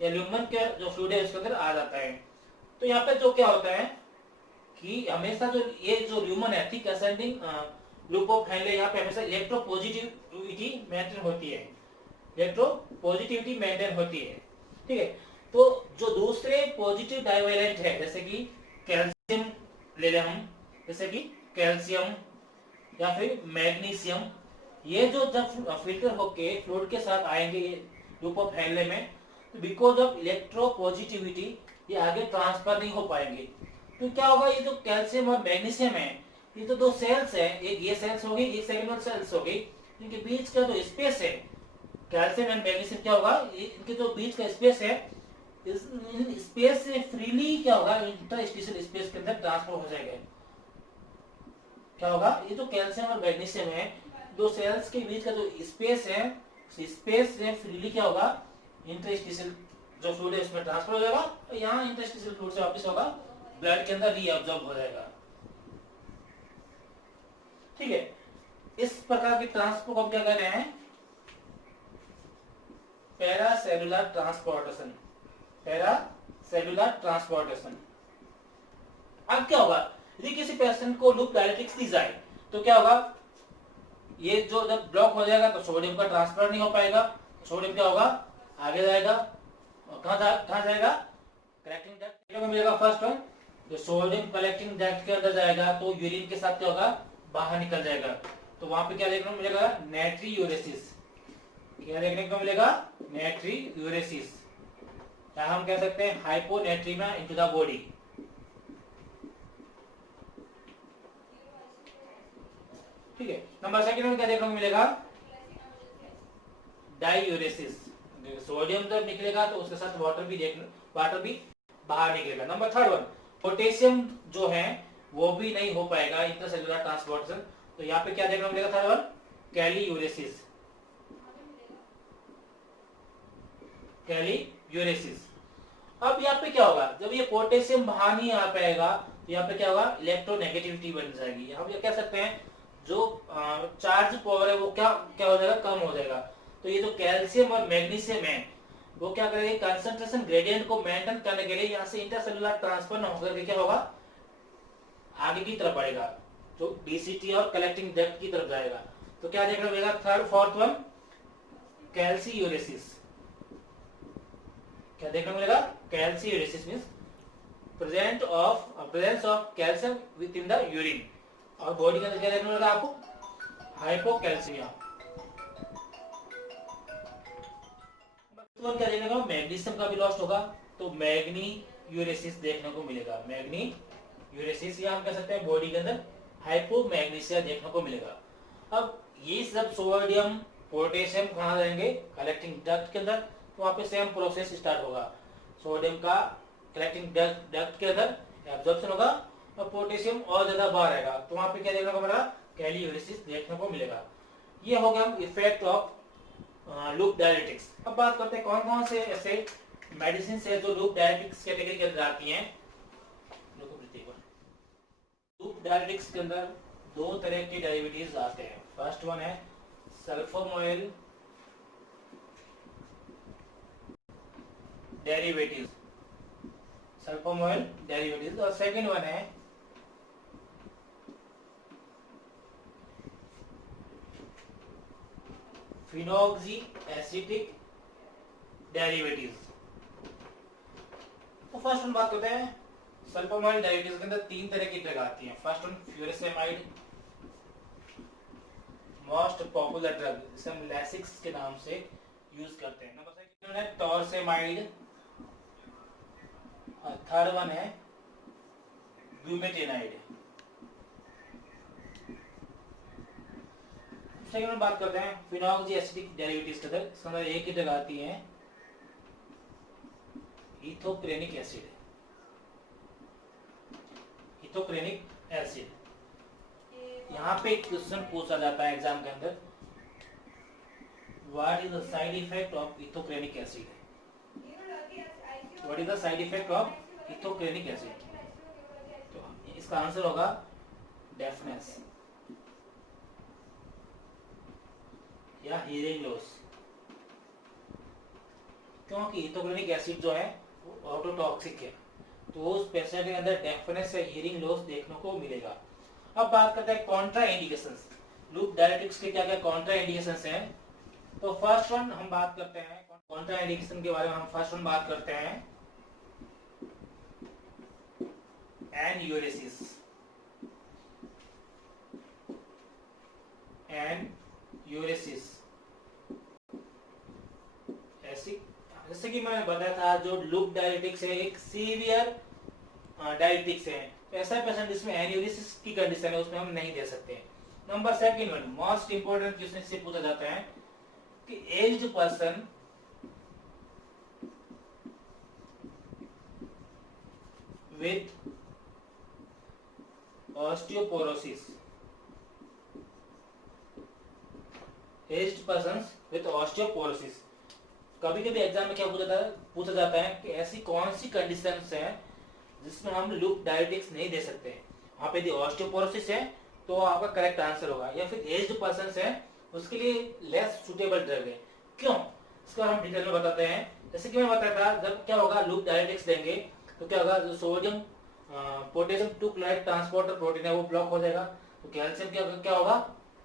या ल्यूमन के जो फ्लूइड है उसके अंदर आ जाता है। तो यहाँ पे जो क्या होता है कि हमेशा जो ये जो ल्यूमन है, thick ascending loop of Henley, यहाँ पे हमेशा इलेक्ट्रोपॉजिटिविटी मेंटेन होती है, इलेक्ट्रोपॉजिटिविटी मेंटेन होती है। ठीक है, तो जो दूसरे पॉजिटिव डाइवेलेंट है, जैसे कि कैल्शियम ले लें हम, जैसे कि कैल्शियम या फिर मैग्नीशियम, ये जो जब फिल्टर होके फ्लूइड के साथ आएंगे ये लूप ऑफ हेनले में, तो बिकॉज ऑफ इलेक्ट्रोपॉजिटिविटी ये आगे ट्रांसफर नहीं हो पाएंगे। तो क्या होगा, ये जो कैल्शियम और मैग्नीशियम है, ये तो दो सेल्स है, एक ये सेल्स होगी, एक सेकेंडरी सेल्स होगी, इनके बीच का जो स्पेस है, कैल्शियम एंड मैग्नीशियम क्या होगा, इनके जो बीच का स्पेस है, इस स्पेस से फ्रीली क्या होगा, इंटरस्टिशियल स्पेस के अंदर ट्रांसफर हो जाएगा। क्या होगा, ये जो कैल्शियम और मैग्नीशियम है, दो सेल्स के बीच का जो स्पेस है, स्पेस से फ्रीली क्या होगा, इंटरस्टिशियल जो फ्लूइड है उसमें ट्रांसफर हो जाएगा, और यहाँ इंटरस्टिशियल फ्लूइड से वापस होगा ब्लड के अंदर रीअब्जॉर्ब हो जाएगा। ठीक है, इस प्रकार के ट्रांसपोर्ट को हम क्या कर रहे हैं, पैरासेलुलर ट्रांसपोर्टेशन, पैरासेलुलर ट्रांसपोर्टेशन। अब क्या होगा, यदि किसी पेशेंट को लूप डायरेटिक्स दी जाए तो क्या होगा, ये जो जब ब्लॉक हो जाएगा तो सोडियम का ट्रांसफर नहीं हो पाएगा, सोडियम क्या होगा, आगे जाएगा और कहां जाएगा, कलेक्टिंग डक्ट में मिलेगा। फर्स्ट वन जो सोडियम कलेक्टिंग डक्ट के अंदर जाएगा तो यूरिन के साथ क्या होगा, बाहर निकल जाएगा। तो वहां पे क्या देखने को मिलेगा, नेट्रीयूरेसिस। क्या देखने को मिलेगा, नेट्रीयूरेसिस, या हम कह सकते हैं हाइपोनेट्रीमिया इनटू द बॉडी। ठीक है, नंबर सेकंड में क्या देखने को मिलेगा, डाईयूरेसिस। सोडियम जब निकलेगा तो उसके साथ वाटर भी बाहर निकलेगा। नंबर थर्ड वन, पोटेशियम जो है वो भी नहीं हो पाएगा इंटरसेलुलर ट्रांसपोर्टेशन। तो यहाँ पे क्या देखने को मिलेगा, थर्ड वन कैलीयूरेसिस, कैलीयूरेसिस। अब यहाँ पे क्या होगा, जब ये पोटेशियम बाहर नहीं आ पाएगा तो यहाँ पे क्या होगा, इलेक्ट्रोनेगेटिविटी बन जाएगी। हम ये कह सकते हैं जो चार्ज पावर है वो क्या हो जाएगा, कम हो जाएगा। तो ये जो कैल्शियम और मैग्नीशियम है वो क्या करेंगे, कंसंट्रेशन ग्रेडियंट को मेंटेन करने के लिए यहाँ से इंटरसेलुलर ट्रांसफर न होकर के क्या होगा, आगे की तरफ बढ़ेगा, तो डीसीटी और कलेक्टिंग डक्ट की तरफ जाएगा। तो क्या देखना मिलेगा, थर्ड फोर्थ वन कैल्सीयूरेसिस। क्या देखने मिलेगा, calciuresis means presence of calcium within the urine. और बॉडी के अंदर क्या देखने मिलेगा आपको, हाइपोकैल्सीमिया। क्या देखने को, मैग्नीशियम का भी लॉस्ट होगा तो मैग्नीयूरेसिस देखने को मिलेगा। मैग्नीयूरेसिस या हम कह सकते हैं बॉडी के अंदर हाइपोमैग्नीसिया देखने को मिलेगा। अब ये सब सोडियम पोटेशियम कहाँ रहेंगे, कलेक्टिंग डक्ट के अंदर, तो वहाँ पे सेम प्रोसेस स्टार्ट होगा। सोडियम का कलेक्टिंग डक्ट के अंदर एब्जॉर्प्शन होगा और पोटेशियम और ज्यादा बाहर आएगा, तो वहाँ पे क्या देखने को मिलेगा, कैलियोलिसिस देखने को मिलेगा। ये हो गया इफेक्ट ऑफ लूप डायलिटिक्स। अब बात करते हैं कौन कौन से ऐसे मेडिसिन है जो लूप डायलिटिक्स कैटेगरी के अंदर आती हैं। लूप डायलिटिक्स के अंदर दो तरह के डेरिवेटिव्स आते हैं। फर्स्ट वन है सल्फोमोइल डेरिवेटिव्स, सल्फोमोइल डेरिवेटिव्स, और सेकंड वन है फिनोक्सी एसिटिक डेरिवेटिव्स। तो फर्स्ट वन बात करते हैं सल्फोमोइल डेरिवेटिव्स के अंदर तीन तरह की ड्रग आती हैं। First one furosemide, most popular drug जिसे हम लैसिक्स के नाम से यूज करते हैं। नंबर सेकंड है टॉर्सेमाइड, और थर्ड वन है ब्यूमेटेनाइड। सेकंड में बात करते हैं फिनोक्सी एसिटिक डेरिवेटिव्स के अंदर, इसके अंदर एक ही ड्रग आती है इथोक्रेनिक एसिड, इथोक्रेनिक एसिड। यहाँ पे एक क्वेश्चन पूछा जाता है एग्जाम के अंदर, what is the side effect of ethacrynic acid, what is the side effect of ethacrynic acid. तो इसका आंसर होगा डेफनेस या हियरिंग लॉस, क्योंकि इथोक्रेनिक एसिड जो है वो ऑटोटॉक्सिक है, तो उस पेशेंट के अंदर डेफनेस या हियरिंग लॉस देखने को मिलेगा। अब बात करते हैं कॉन्ट्रा इंडिकेशंस, लूप डायलिटिक्स के क्या क्या कॉन्ट्रा इंडिकेशंस हैं। तो फर्स्ट वन हम बात करते हैं कॉन्ट्रा इंडिकेशन के बारे में, हम फर्स्ट वन बात करते हैं एन्यूरेसिस, एन्यूरेसिस ऐसी, जैसे कि मैंने बताया था जो लूप डायलिटिक्स है एक सीवियर डायलिटिक्स है, तो ऐसा पेशेंट जिसमें एन्यूरेसिस की कंडीशन है उसमें हम नहीं दे सकते। Number second one most important question से पूछा जाता है कि aged person with osteoporosis, aged persons with osteoporosis, कभी कभी एग्जाम में क्या पूछा जाता है कि ऐसी कौन सी कंडीशंस हैं जिसमें हम लूप डायलिटिक्स नहीं दे सकते हैं। वहां पे यदि ऑस्टियोपोरोसिस है तो आपका करेक्ट आंसर होगा, या फिर एज्ड पर्सन्स है उसके लिए लेस सुटेबल ड्रग है। क्यों, इसको हम डिटेल में बताते हैं। जैसे कि मैं बताया था जब क्या होगा लूप डायलिटिक्स देंगे तो क्या होगा, जो sodium potassium two chloride transporter protein है वो ब्लॉक हो जाएगा, तो कैल्शियम क्या होगा,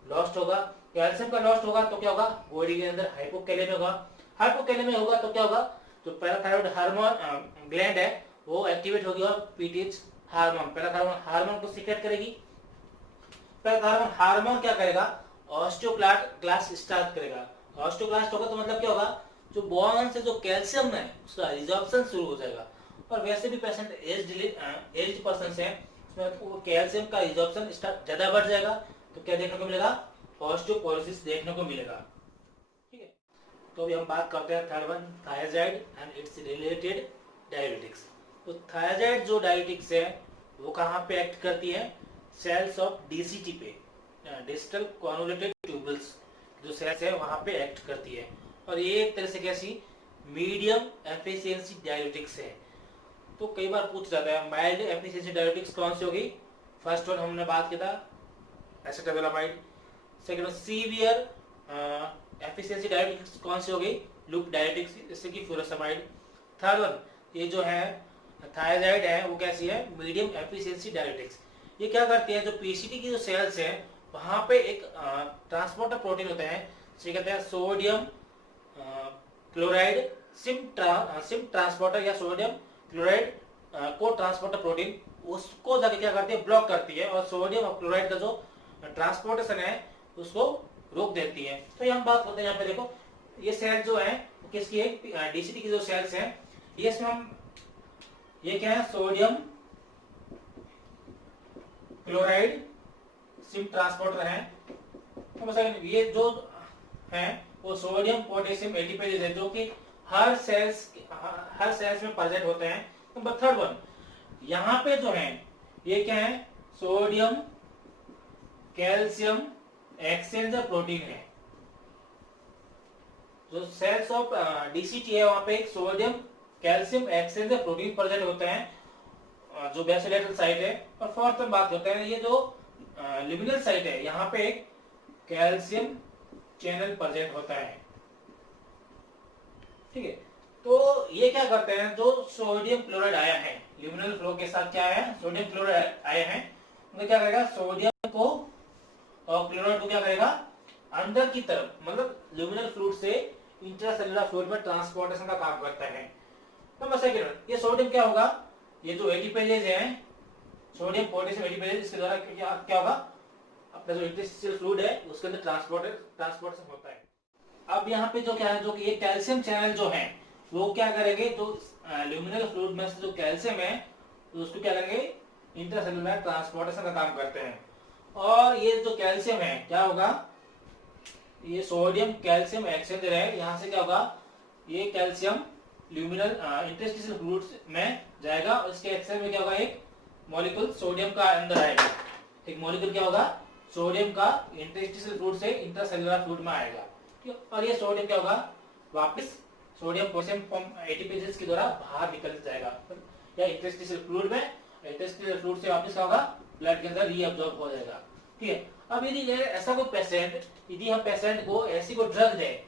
लॉस्ट होगा। कैल्शियम का लॉस्ट होगा तो क्या होगा, बॉडी के अंदर हाइपोकैलेमिया होगा, हाइपोकैलेमिया होगा तो क्या होगा, जो पैराथायरॉइड हार्मोन ग्लैंड है वो एक्टिवेट होगी और पीटीएच हार्मोन, पैराथायरॉइड हार्मोन को सीक्रेट करेगी। पैराथायरॉइड हार्मोन क्या करेगा, ऑस्टियोक्लास्ट स्टार्ट करेगा। ऑस्टियोक्लास्ट होगा तो मतलब क्या होगा, जो बोन से जो कैल्शियम है उसका रिजॉर्प्शन शुरू हो जाएगा। और वैसे भी पेशेंट एज्ड पर्सन है उसमें कैल्शियम का रिजॉर्प्शन ज्यादा बढ़ जाएगा, तो क्या देखने को मिलेगा, ऑस्टियोपोरोसिस देखने को मिलेगा। ठीक है, तो अभी हम बात करते हैं third one thyroid and its related diuretics. तो थायराइड जो डायलिटिक्स है वो कहाँ पे एक्ट करती है, सेल्स ऑफ डीसीटी पे, डिस्टल कॉन्वोल्यूटेड ट्यूबल्स जो सेल्स है वहां पे एक्ट करती है। और ये एक तरह से कैसी मीडियम एफिशिएंसी डायलिटिक्स है। तो कई बार पूछ जाता है माइल्ड एफिशिएंसी डायलिटिक्स कौन सी होगी। फर्स्ट वन हमने बात किया था एसिटामिलामाइड, सेकंड सीवियर एफिशिएंसी डायलिटिक्स कौन सी होगी, लूप डायलिटिक्स जैसे कि फ्यूरासेमाइड। थर्ड वन ये जो है थायराइड है वो कैसी है, मीडियम एफिशिएंसी डायलिटिक्स। ये क्या करती है, जो पीसीटी की जो सेल्स है वहां पे एक ट्रांसपोर्टर प्रोटीन होता है जिसे कहते हैं सोडियम क्लोराइड सिम ट्रांसपोर्टर या सोडियम क्लोराइड को ट्रांसपोर्टर प्रोटीन, उसको जाके क्या करती है, ब्लॉक करती है और सोडियम और क्लोराइड का जो ट्रांसपोर्टेशन है उसको रोक देती है। तो हम बात करते हैं यहाँ पे देखो ये सेल जो है किसकी है, डीसीटी की जो सेल्स हैं ये इसमें हम ये क्या है, सोडियम क्लोराइड सिम ट्रांसपोर्टर हैं। नंबर सेकंड, ये जो हैं वो सोडियम पोटेशियम एटीपेजेस है जो कि हर सेल्स में प्रेजेंट होते हैं। नंबर थर्ड वन, यहाँ पे जो है ये क्या है, सोडियम कैल्शियम एक्सचेंजर प्रोटीन है। जो सेल्स ऑफ डीसीटी है वहां पे एक sodium calcium exchanger protein present होते हैं जो बेसिलेटरल साइट है। और फोर्थ में बात करते हैं, ये जो लिमिनल साइट है यहाँ पे एक कैल्शियम चैनल प्रेजेंट होता है। ठीक है, तो ये क्या करते हैं, जो सोडियम क्लोराइड आया है लिमिनल फ्लो के साथ क्या है, सोडियम क्लोराइड आया है, उन्हें क्या करेगा, सोडियम को और क्लोराइड को क्या करेगा, अंदर की तरफ मतलब ल्यूमिनल फ्लूइड से इंट्रासेल्युलर फ्लूइड में ट्रांसपोर्टेशन का काम करता है। नंबर सेकंड, ये सोडियम क्या होगा, ये जो एटीपेजेज हैं सोडियम पोटेशियम एटीपेजेज, इसके द्वारा क्या होगा, अपना जो इंटरस्टिशियल फ्लूइड है उसके अंदर ट्रांसपोर्टेशन होता है। अब यहाँ पे जो क्या है, जो कि ये कैल्शियम चैनल जो है वो क्या करेंगे, जो ल्यूमिनल फ्लूइड में से जो कैल्शियम है तो उसको क्या करेंगे, इंट्रासेल्युलर ट्रांसपोर्टेशन का काम करते हैं। और ये जो कैल्शियम है क्या होगा, ये सोडियम कैल्शियम एक्सचेंजर है, यहाँ से क्या होगा, ये कैल्शियम ल्यूमिनल इंटरस्टिशियल फ्लूइड में जाएगा और इसके एक्सचेंज में क्या होगा, एक मॉलिक्यूल सोडियम का अंदर आएगा। एक मॉलिक्यूल क्या होगा, सोडियम का इंटरस्टिशियल फ्लूइड से इंट्रासेल्युलर फ्लूइड में आएगा। और ये सोडियम क्या होगा, वापस सोडियम पोटेशियम फॉर्म एटीपेजेस के द्वारा बाहर निकल जाएगा या इंटरस्टिशियल फ्लूइड में, इंटरस्टिशियल फ्लूइड से वापस क्या होगा, ब्लड के अंदर रीअब्सॉर्ब हो जाएगा। ठीक है, अब यदि ऐसा कोई पेशेंट, यदि हम पेशेंट को ऐसी कोई ड्रग दे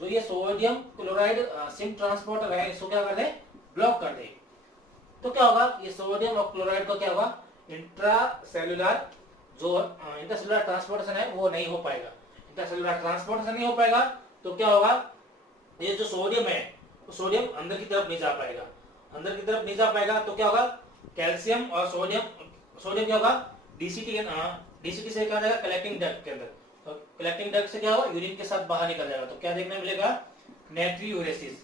जो ये सोडियम क्लोराइड सिम ट्रांसपोर्टर है, इसको क्या कर दे, ब्लॉक कर दे, तो क्या होगा, ये सोडियम और क्लोराइड को क्या होगा, इंट्रासेल्युलर जो इंट्रासेल्युलर ट्रांसपोर्टेशन है वो नहीं हो पाएगा। इंट्रासेल्युलर ट्रांसपोर्टेशन नहीं हो पाएगा तो क्या होगा, ये जो सोडियम है वो सोडियम अंदर की तरफ नहीं जा पाएगा। अंदर की तरफ नहीं जा पाएगा तो क्या होगा, कैल्शियम और सोडियम क्या होगा, डीसीटी से क्या जाएगा, कलेक्टिंग डक्ट के अंदर, तो कलेक्टिंग डक्ट से क्या होगा, यूरिन के साथ बाहर निकल जाएगा। तो क्या देखने मिलेगा, नेट्रियूरेसिस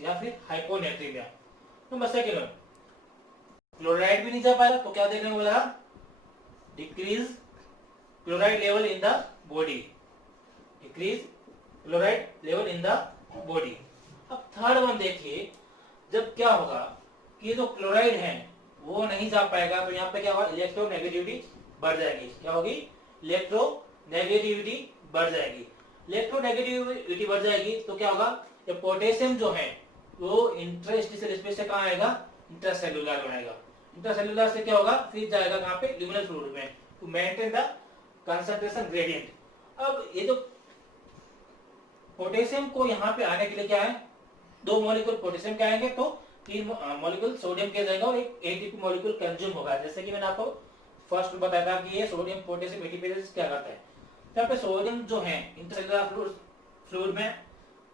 या फिर हाइपोनेट्रीमिया। नंबर सेकंड, क्लोराइड भी नहीं जा पाएगा तो क्या देखने को मिलेगा, decrease chloride level in the body, decrease chloride level in the body. अब थर्ड वन देखिए, जब क्या होगा कि ये जो क्लोराइड है वो नहीं जा पाएगा तो यहाँ पे क्या होगा, इलेक्ट्रोनेगेटिविटी बढ़ जाएगी। क्या होगी, इलेक्ट्रोनेगेटिविटी बढ़ जाएगी। इलेक्ट्रोनेगेटिविटी बढ़ जाएगी तो क्या होगा, ये पोटेशियम जो है वो इंटरस्टिशियल स्पेस से कहाँ आएगा, इंट्रासेल्युलर में आएगा। इंट्रासेल्युलर से क्या होगा, फिर जाएगा कहाँ पे, ल्यूमिनल फ्लूइड में, to maintain the concentration gradient. अब ये जो पोटेशियम को यहाँ पे आने के लिए क्या है, दो मॉलिक्यूल पोटेशियम के आएंगे तो तीन मॉलिक्यूल सोडियम के जाएगा और एक एटीपी मॉलिक्यूल कंज्यूम होगा। जैसे कि मैंने आपको फर्स्ट बताया था कि ये सोडियम पोटेशियम एटीपेजेस क्या करता है, तो यहाँ पे सोडियम जो है इंट्रासेल्युलर फ्लूइड में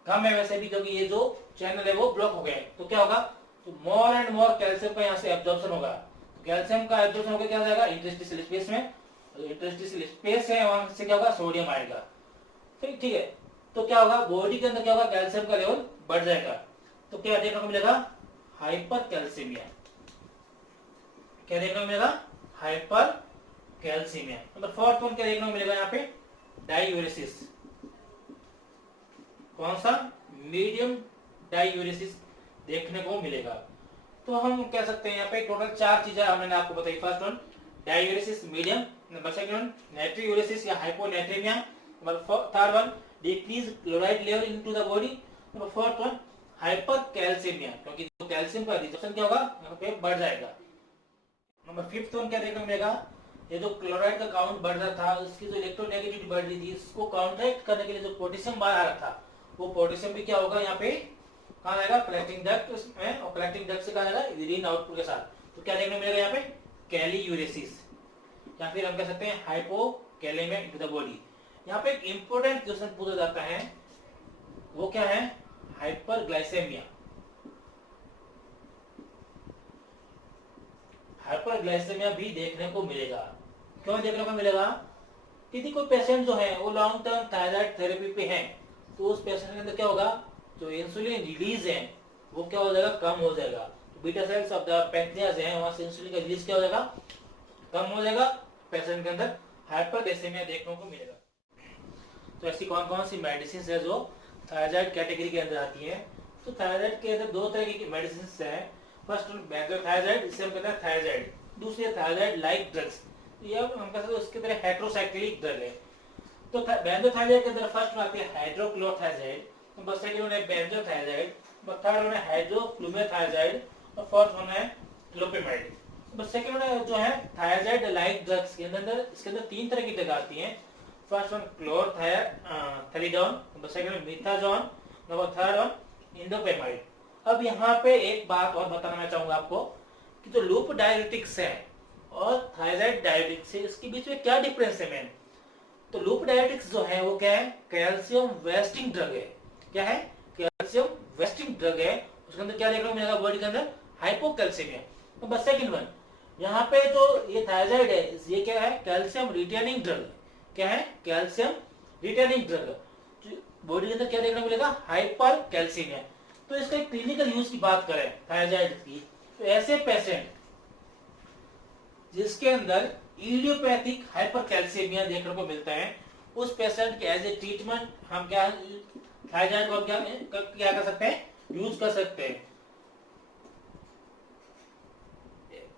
कम है, वैसे भी क्योंकि ये जो चैनल है वो ब्लॉक हो गए तो क्या होगा, तो मोर एंड मोर कैल्शियम का यहाँ से एब्जॉर्प्शन होगा। तो कैल्शियम का एब्जॉर्प्शन होकर क्या जाएगा, इंटरस्टिशियल स्पेस में, इंटरस्टिशियल स्पेस है वहां से क्या होगा, सोडियम आएगा। ठीक है, तो क्या होगा, बॉडी के अंदर क्या होगा, कैल्शियम का लेवल बढ़ जाएगा। तो क्या देखने को मिलेगा, हाइपर कैल्सीमिया। क्या देखने को मिलेगा, hyper calcaemia. Number fourth one क्या देखने को मिलेगा, यहाँ पे डायूरेसिस। कौन सा, मीडियम डायूरेसिस देखने को मिलेगा। तो हम कह सकते हैं यहाँ पे टोटल 4 चीजें हमने आपको बताई। First one diuresis medium, number second one natriuresis या hyponatremia, number third one decrease chloride level into the body, number fourth one hypercalcemia, क्योंकि जो कैल्शियम का रिजर्प्शन क्या होगा, यहाँ पे बढ़ जाएगा। नंबर फिफ्थ वन क्या देखने को मिलेगा, ये जो क्लोराइड का काउंट बढ़ रहा था, उसकी जो इलेक्ट्रोनेगेटिविटी बढ़ रही थी, इसको काउंटरैक्ट करने के लिए जो पोटेशियम बाहर आ रहा था, वो पोटेशियम भी क्या होगा, यहाँ पे कहाँ जाएगा, कलेक्टिंग डक्ट में, और कलेक्टिंग डक्ट से कहाँ जाएगा, यूरिन आउटपुट के साथ। तो क्या देखने को मिलेगा यहाँ पे, कैलीयूरेसिस, या फिर हम कह सकते हैं हाइपोकैलेमिया इनटू द बॉडी। यहाँ पे एक इंपॉर्टेंट क्वेश्चन पूछा जाता है, वो क्या है, हाइपरग्लाइसेमिया। हाइपरग्लाइसेमिया भी देखने को मिलेगा। क्यों देखने को मिलेगा, यदि कोई पेशेंट जो है वो लॉन्ग टर्म थायराइड थेरेपी पे है तो उस पेशेंट के अंदर क्या होगा, जो इंसुलिन रिलीज है वो क्या हो जाएगा, कम हो जाएगा। तो beta cells of the pancreas है, वहां से इंसुलिन का रिलीज क्या हो जाएगा, कम हो जाएगा। पेशेंट के अंदर हाइपरकैल्सीमिया देखने को मिलेगा। तो ऐसी कौन कौन सी मेडिसिन है जो थायराइड कैटेगरी के अंदर आती है? तो थायराइड के अंदर दो तरह की मेडिसिन है। फर्स्ट बेंजोथायराइड, इसे हम कहते हैं थायराइड। दूसरी है थायराइड लाइक ड्रग्स, ये हम कहते हैं उसकी तरह हेट्रोसाइक्लिक ड्रग है। तो बेंजोथायराइड के अंदर फर्स्ट में आती है हाइड्रोक्लोरोथायराइड, नंबर सेकंड वन है बेंजोथायराइड, नंबर थर्ड वन है हाइड्रोफ्लूमेथायराइड और फोर्थ वन है क्लोपेमाइड। नंबर सेकंड वन जो है थायराइड लाइक ड्रग्स के अंदर, इसके अंदर तीन तरह की ड्रग आती है। First one chlorthalidone, number second metolazone, number third one indapamide. अब यहाँ पे एक बात और बताना मैं चाहूंगा आपको कि जो लूप डायरेटिक्स है और थायराइड डायरेटिक्स है, इसके बीच में क्या डिफरेंस है मेन? तो लूप डायरेटिक्स जो है वो क्या है? कैल्शियम वेस्टिंग ड्रग है। क्या है? कैल्शियम वेस्टिंग ड्रग है। उसके अंदर क्या देखने को मिलेगा? बॉडी के अंदर हाइपोकैल्सीमिया। तो बस सेकंड वन, यहाँ पे जो ये थायराइड है ये क्या है? Calcium retaining drug. क्या है? Calcium retaining drug. बॉडी के अंदर क्या देखने को मिलेगा? Hyper calcaemia. तो इसका क्लिनिकल यूज की बात करें थायराइड की, तो ऐसे पेशेंट जिसके अंदर इडियोपैथिक हाइपरकैल्सीमिया देखने को मिलता है, उस पेशेंट के एज ए ट्रीटमेंट हम क्या थायराइड को क्या कर सकते हैं? यूज कर सकते हैं।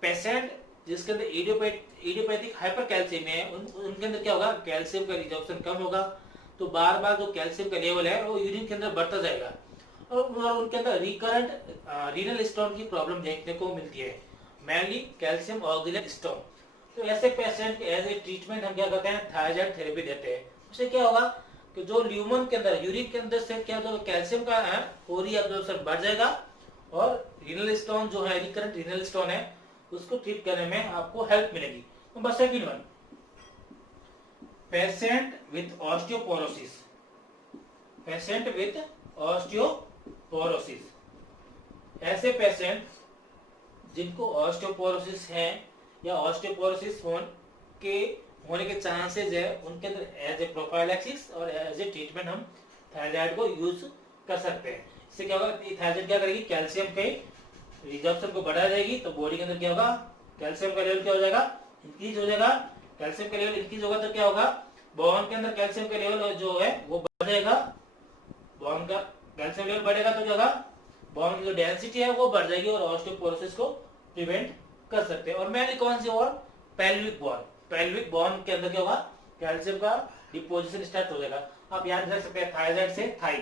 पेशेंट जिसके अंदर इडियोपैथिक हाइपरकैल्सीमिया है, उनके अंदर क्या होगा? कैल्शियम का रिजॉर्प्शन कम होगा, तो बार बार जो कैल्शियम का लेवल है वो यूरिन के अंदर बढ़ता जाएगा और उनके अंदर रिकरेंट रीनल स्टोन की प्रॉब्लम देखने को मिलती है, मेनली कैल्शियम ऑक्सलेट स्टोन। तो ऐसे पेशेंट एज ए ट्रीटमेंट हम क्या करते हैं? थायराइड थेरेपी देते हैं। उससे क्या होगा कि जो ल्यूमन के अंदर यूरिन के अंदर से क्या जो कैल्शियम का है फौरी एब्जॉर्प्शन बढ़ जाएगा और रीनल स्टोन जो है, रिकरेंट रीनल स्टोन है, उसको ट्रीट करने में आपको हेल्प मिलेगी। Number second one, patient with osteoporosis. Patient with osteoporosis, ऐसे पेशेंट जिनको ऑस्टियोपोरोसिस है या ऑस्टियोपोरोसिस होने के चांसेस है, उनके अंदर एज ए प्रोफाइलैक्सिस और एज ए ट्रीटमेंट हम थायराइड को यूज कर सकते हैं। इससे क्या होगा? थायराइड क्या करेगी? कैल्शियम के रिजॉर्प्शन को बढ़ा जाएगी, तो बॉडी के अंदर क्या होगा? कैल्शियम का लेवल क्या हो जाएगा? इंक्रीज हो जाएगा। कैल्शियम का लेवल इंक्रीज होगा तो क्या होगा? बोन के अंदर कैल्शियम का लेवल जो है वो बढ़ेगा। बोन का कैल्शियम लेवल बढ़ेगा तो क्या होगा? बोन की जो डेंसिटी है वो बढ़ जाएगी और ऑस्टियोपोरोसिस को प्रिवेंट कर सकते हैं। और मैंने कौन सी और पेल्विक बोन, पेल्विक बोन के अंदर क्या होगा? कैल्शियम का डिपोजिशन स्टार्ट हो जाएगा। आप याद रख सकते हैं थायराइड से थाई,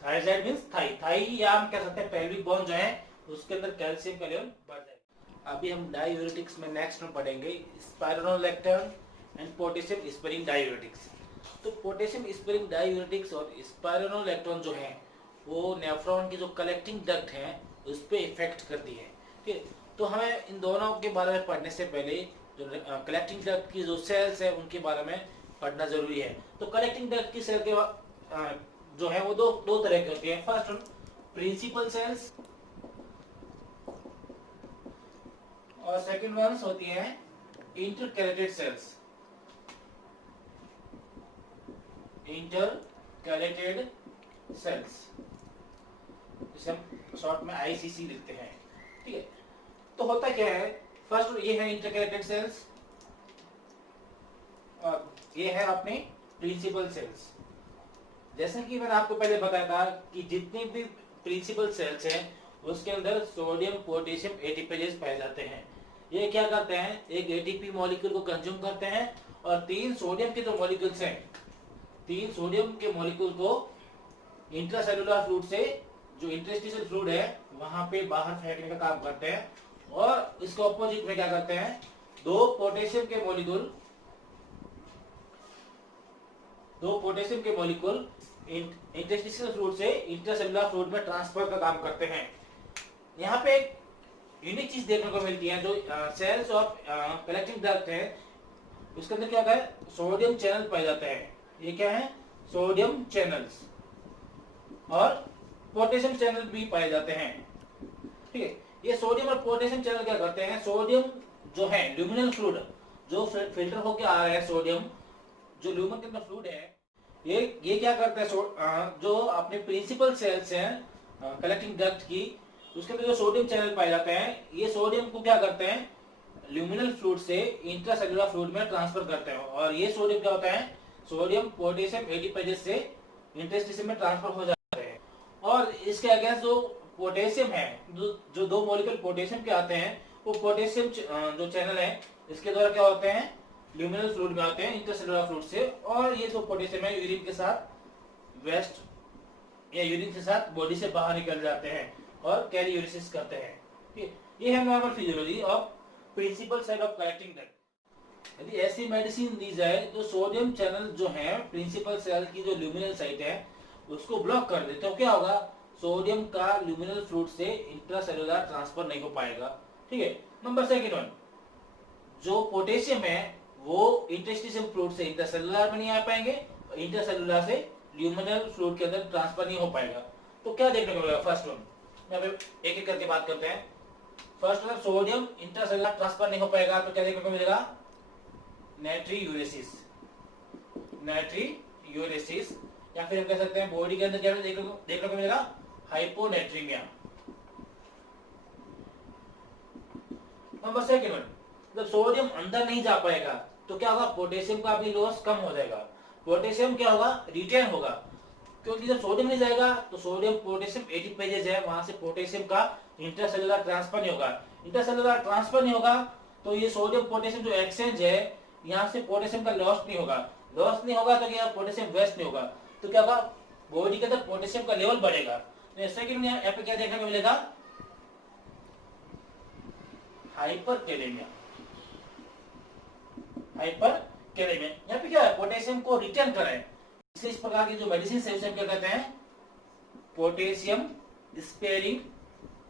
थायराइड मींस थाई, थाई या हम कह सकते हैं पेल्विक बोन जो है उसके अंदर कैल्शियम का लेवल बढ़ जाएगा। अभी हम डायूरेटिक्स में नेक्स्ट में पढ़ेंगे स्पाइरोनोलेक्टन एंड पोटेशियम स्परिंग डायूरेटिक्स। तो पोटेशियम स्परिंग डायूरेटिक्स और स्पाइरोनोलेक्टन जो है वो नेफ्रॉन की जो कलेक्टिंग डक्ट है उस पर इफेक्ट करती है। ठीक है, तो हमें इन दोनों के बारे में पढ़ने से पहले जो कलेक्टिंग डक्ट की जो सेल्स है उनके बारे में पढ़ना जरूरी है। तो कलेक्टिंग डक्ट की सेल के जो है वो दो तरह की होती है। फर्स्ट प्रिंसिपल सेल्स और सेकंड वंस होती है इंटरकैलेटेड सेल्स। इंटरकैलेटेड सेल्स जिसे हम शॉर्ट में आईसीसी लिखते हैं। ठीक है, तो होता क्या है? फर्स्ट ये है इंटरकैलेटेड सेल्स और ये है अपने प्रिंसिपल सेल्स। जैसे कि मैंने आपको पहले बताया था कि जितनी भी प्रिंसिपल सेल्स हैं उसके अंदर सोडियम पोटेशियम एटीपेजेस पाए जाते हैं। ये क्या करते हैं? एक एटीपी मॉलिक्यूल को कंज्यूम करते हैं और तीन सोडियम के जो मॉलिक्यूल्स हैं, तीन सोडियम के मॉलिक्यूल को इंट्रासेलुलर फ्लूइड से जो इंटरस्टिशियल फ्लूइड है वहां पे बाहर फेंकने का काम करते हैं। और इसके ऑपोजिट में क्या करते हैं? दो पोटेशियम के मॉलिक्यूल इंटरस्टिशियल फ्लूइड से इंट्रासेलुलर फ्लूइड में ट्रांसफर का काम करते हैं। यहाँ पे एक यूनिक चीज देखने को मिलती है, जो सेल्स ऑफ कलेक्टिंग डक्ट है उसके अंदर क्या होता है? सोडियम चैनल पाए जाते हैं। ये क्या है? सोडियम चैनल्स और पोटेशियम चैनल भी पाए जाते हैं। ठीक है, ये सोडियम और पोटेशियम चैनल क्या करते हैं? सोडियम जो है ल्यूमिनल फ्लूइड जो फिल्टर होके आ रहा है, सोडियम जो ल्यूमन के अंदर फ्लूइड है, ये क्या करता है? जो अपने प्रिंसिपल सेल्स हैं कलेक्टिंग डक्ट की, उसके अंदर जो सोडियम चैनल पाए जाते हैं, ये सोडियम को क्या करते हैं? ल्यूमिनल फ्लूइड से इंट्रासेलुलर फ्लूइड में ट्रांसफर करते हैं। और ये सोडियम क्या होता है, सोडियम पोटेशियम एडिपेजेस से इंटरस्टिशियम में ट्रांसफर हो जाते हैं। और इसके अगेंस्ट जो पोटेशियम है, जो दो मॉलिक्यूल पोटेशियम के आते हैं, वो पोटेशियम जो चैनल है इसके द्वारा क्या होते हैं, ल्यूमिनल फ्लूइड में आते हैं इंटरसेलुलर फ्लूइड से। और ये जो पोटेशियम है यूरिन के साथ वेस्ट या यूरिन के साथ बॉडी से बाहर निकल जाते हैं और कैरियोलिसिस करते हैं। ये है normal physiology of principal site of collecting duct. यदि ऐसी मेडिसिन दी जाए तो सोडियम चैनल जो है प्रिंसिपल सेल की जो ल्यूमिनल साइट है उसको ब्लॉक कर दे, तो क्या होगा, सोडियम का ल्यूमिनल फ्लूइड से इंट्रासेलुलर ट्रांसफर नहीं हो पाएगा। ठीक है। नंबर सेकंड वन, जो पोटेशियम है वो इंटरस्टिशियल फ्लूइड से इंट्रासेलुलर में नहीं आ पाएंगे, इंट्रासेलुलर से ल्यूमिनल फ्लूइड के अंदर ट्रांसफर नहीं हो पाएगा। तो क्या देखने को मिलेगा, फर्स्ट वन यहाँ पे एक एक करके बात करते हैं। First one, sodium intracellular transfer नहीं हो पाएगा तो क्या देखने को मिलेगा, नाइट्रियूरेसिस, नाइट्रियूरेसिस, या फिर हम कह सकते हैं बॉडी के अंदर क्या देखने को मिलेगा, हाइपोनेट्रीमिया। नंबर सेकंड वन, जब सोडियम अंदर नहीं जा पाएगा तो क्या होगा, पोटेशियम का भी लॉस कम हो जाएगा। पोटेशियम क्या होगा, रिटेन होगा, क्योंकि जब सोडियम नहीं जाएगा तो सोडियम पोटेशियम एडिपेजेस है, वहां से पोटेशियम का इंटरसेलुलर ट्रांसफर नहीं होगा। इंटरसेलुलर ट्रांसफर नहीं होगा तो ये सोडियम पोटेशियम जो एक्सचेंज है यहाँ से पोटेशियम का लॉस नहीं होगा, लॉस नहीं होगा तो क्या पोटेशियम वेस्ट नहीं होगा, तो क्या होगा, बॉडी के अंदर पोटेशियम का लेवल बढ़ेगा। तो सेकंड यहाँ पे क्या देखने को मिलेगा, हाइपरकैलेमिया, हाइपरकैलेमिया। यहाँ पे क्या है, पोटेशियम को रिटेन करें, इसलिए इस प्रकार की जो मेडिसिन है उसे क्या कहते हैं, पोटेशियम स्पेयरिंग